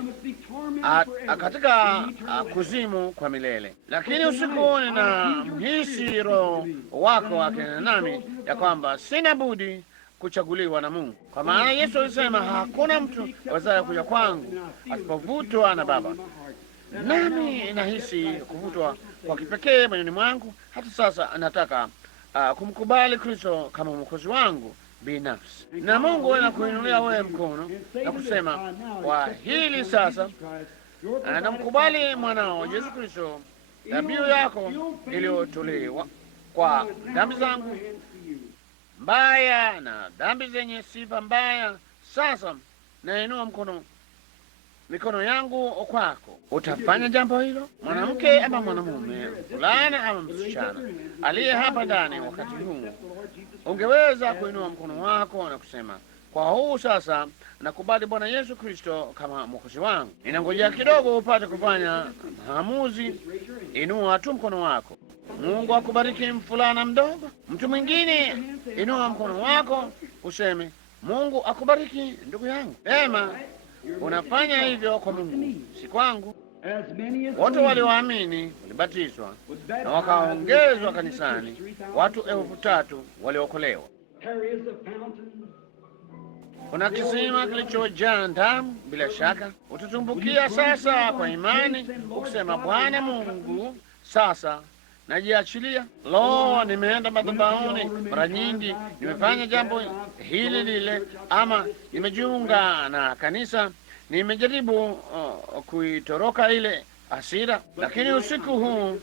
katika kuzimu kwa milele. Lakini usiku ninamhisi Roho wako akinena nami ya kwamba sina budi kuchaguliwa na Mungu, kwa maana Yesu alisema hakuna mtu awezaye kuja kwangu asipovutwa na Baba. Nami nahisi kuvutwa kwa kipekee moyoni mwangu. Hata sasa nataka kumkubali Kristo kama mwokozi wangu binafsi, na Mungu anakuinulia wewe mkono na kusema, kwa hili sasa namkubali mwanao Yesu Kristo, dhabihu yako iliyotolewa kwa dhambi zangu mbaya na dhambi zenye sifa mbaya. Sasa nainua mikono yangu kwako. Utafanya jambo hilo, mwanamke ama mwanamume, fulana ama msichana aliye hapa ndani wakati huu, ungeweza kuinua mkono wako na kusema, kwa huu sasa nakubali Bwana Yesu Kristo kama mwokozi wangu. Ninangojea kidogo upate kufanya maamuzi. Inua tu mkono wako. Mungu akubariki, mfulana mdogo. Mtu mwingine, inua mkono wako useme, Mungu akubariki ndugu yangu. Ema, unafanya hivyo kwa Mungu, si kwangu. Wote walioamini walibatizwa na wakaongezwa kanisani, watu 3,000 waliokolewa. Kuna kisima kilichojaa damu. Bila shaka utatumbukia sasa kwa imani ukisema, Bwana Mungu, sasa najiachilia. Lo, nimeenda madhabahuni mara nyingi, nimefanya jambo hili lile, ama nimejiunga na kanisa, nimejaribu kuitoroka ile hasira, lakini usiku huu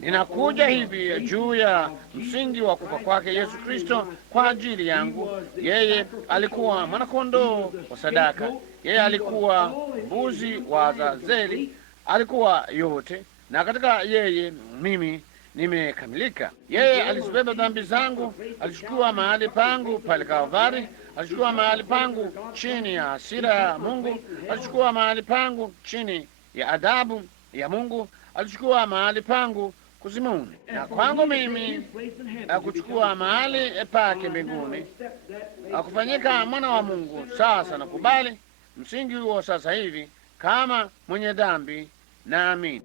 ninakuja hivi juu ya msingi wa kufa kwake Yesu Kristo kwa ajili yangu. Yeye alikuwa mwanakondoo wa sadaka, yeye alikuwa mbuzi wa Azazeli, alikuwa yote, na katika yeye mimi nimekamilika. Yeye alizibeba dhambi zangu, alichukua mahali pangu pale Kalvari, alichukua mahali pangu chini ya hasira ya Mungu, alichukua mahali pangu chini ya adhabu ya Mungu, alichukua mahali pangu kuzimuni, na kwangu mimi kuchukua mahali pake mbinguni, kufanyika mwana wa Mungu. Sasa nakubali msingi huo sasa hivi kama mwenye dhambi, naamini.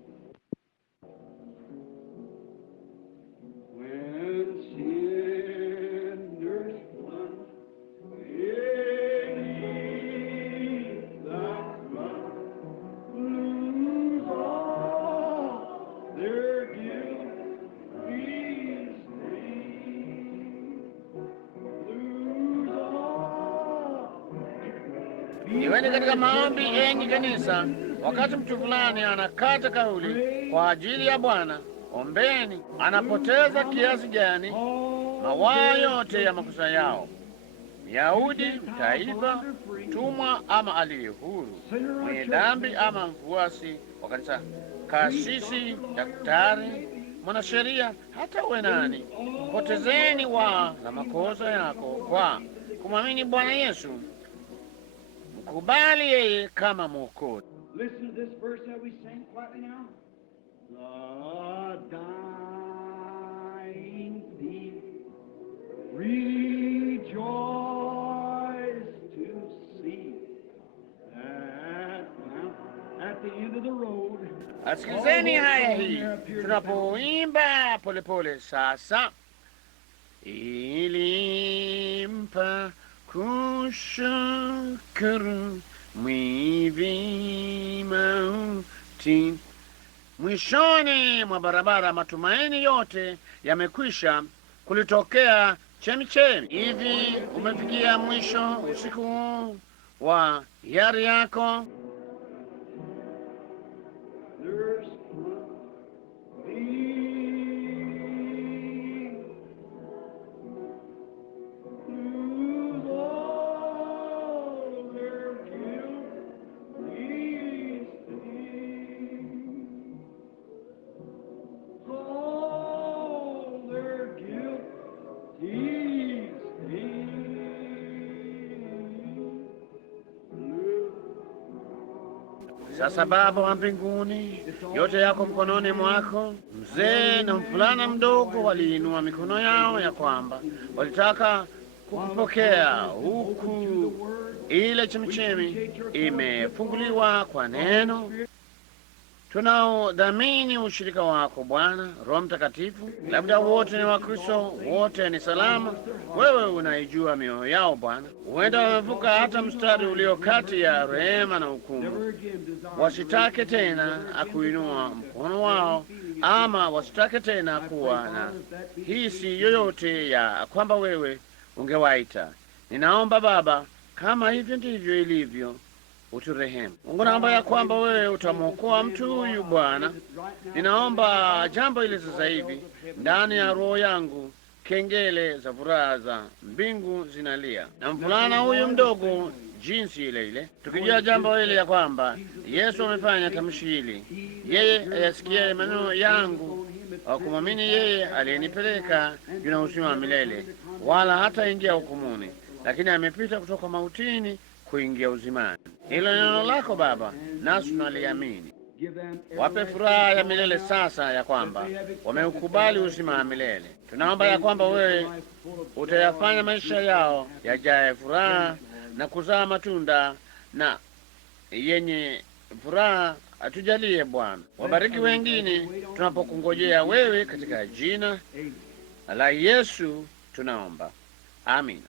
Iweni katika maombi, enyi kanisa. Wakati mtu fulani anakata kauli kwa ajili ya Bwana, ombeni. Anapoteza kiasi gani mawaa yote ya makosa yao, Myahudi, mtaifa, mtumwa ama aliye huru, mwenye dhambi ama mfuasi wa kanisa, kasisi, daktari, mwanasheria, hata uwe nani, potezeni waa la makosa yako kwa kumwamini Bwana Yesu. Mkubali yeye kama Mwokozi. Listen to this verse that we sing quietly now. The dying thief rejoice to see that at the end of the road. Asikilizeni haya hii tunapoimba polepole sasa. Ilimpa kushukuru mwivi mauti, mwishoni mwa barabara matumaini yote yamekwisha, kulitokea chemichemi. Hivi umefikia mwisho usiku wa hiari yako? Sasa Baba wa mbinguni, yote yako mkononi mwako. Mzee na mvulana mdogo waliinua mikono yao ya kwamba walitaka kukupokea, huku ile chemchemi imefunguliwa kwa neno. Tunaodhamini ushirika wako Bwana Roho Mtakatifu. Labda wote ni Wakristo, wote ni salama. Wewe unaijua mioyo yao Bwana. Huenda wamevuka hata mstari ulio kati ya rehema na hukumu. Wasitake tena akuinua mkono wao, ama wasitake tena kuwa na hisi yoyote ya kwamba wewe ungewaita. Ninaomba Baba, kama hivyo ndivyo ilivyo, uturehemu. Mungu, naomba ya kwamba wewe utamwokoa mtu huyu Bwana. Ninaomba jambo hili sasa hivi ndani ya roho yangu. Kengele za furaha za mbingu zinalia, na mvulana huyu mdogo jinsi ile ile, tukijua jambo hili ya kwamba Yesu amefanya tamshi hili, yeye ayasikia maneno yangu wa kumwamini yeye aliyenipeleka juna uzima wa milele, wala hata ingia hukumuni, lakini amepita kutoka mautini kuingia uzimani. Hilo neno lako Baba, nasi tunaliamini. Wape furaha ya milele sasa ya kwamba wameukubali uzima wa milele. Tunaomba ya kwamba wewe utayafanya maisha yao yajaye furaha na kuzaa matunda na yenye furaha. Atujalie Bwana, wabariki wengine tunapokungojea wewe, katika jina la Yesu tunaomba, amina.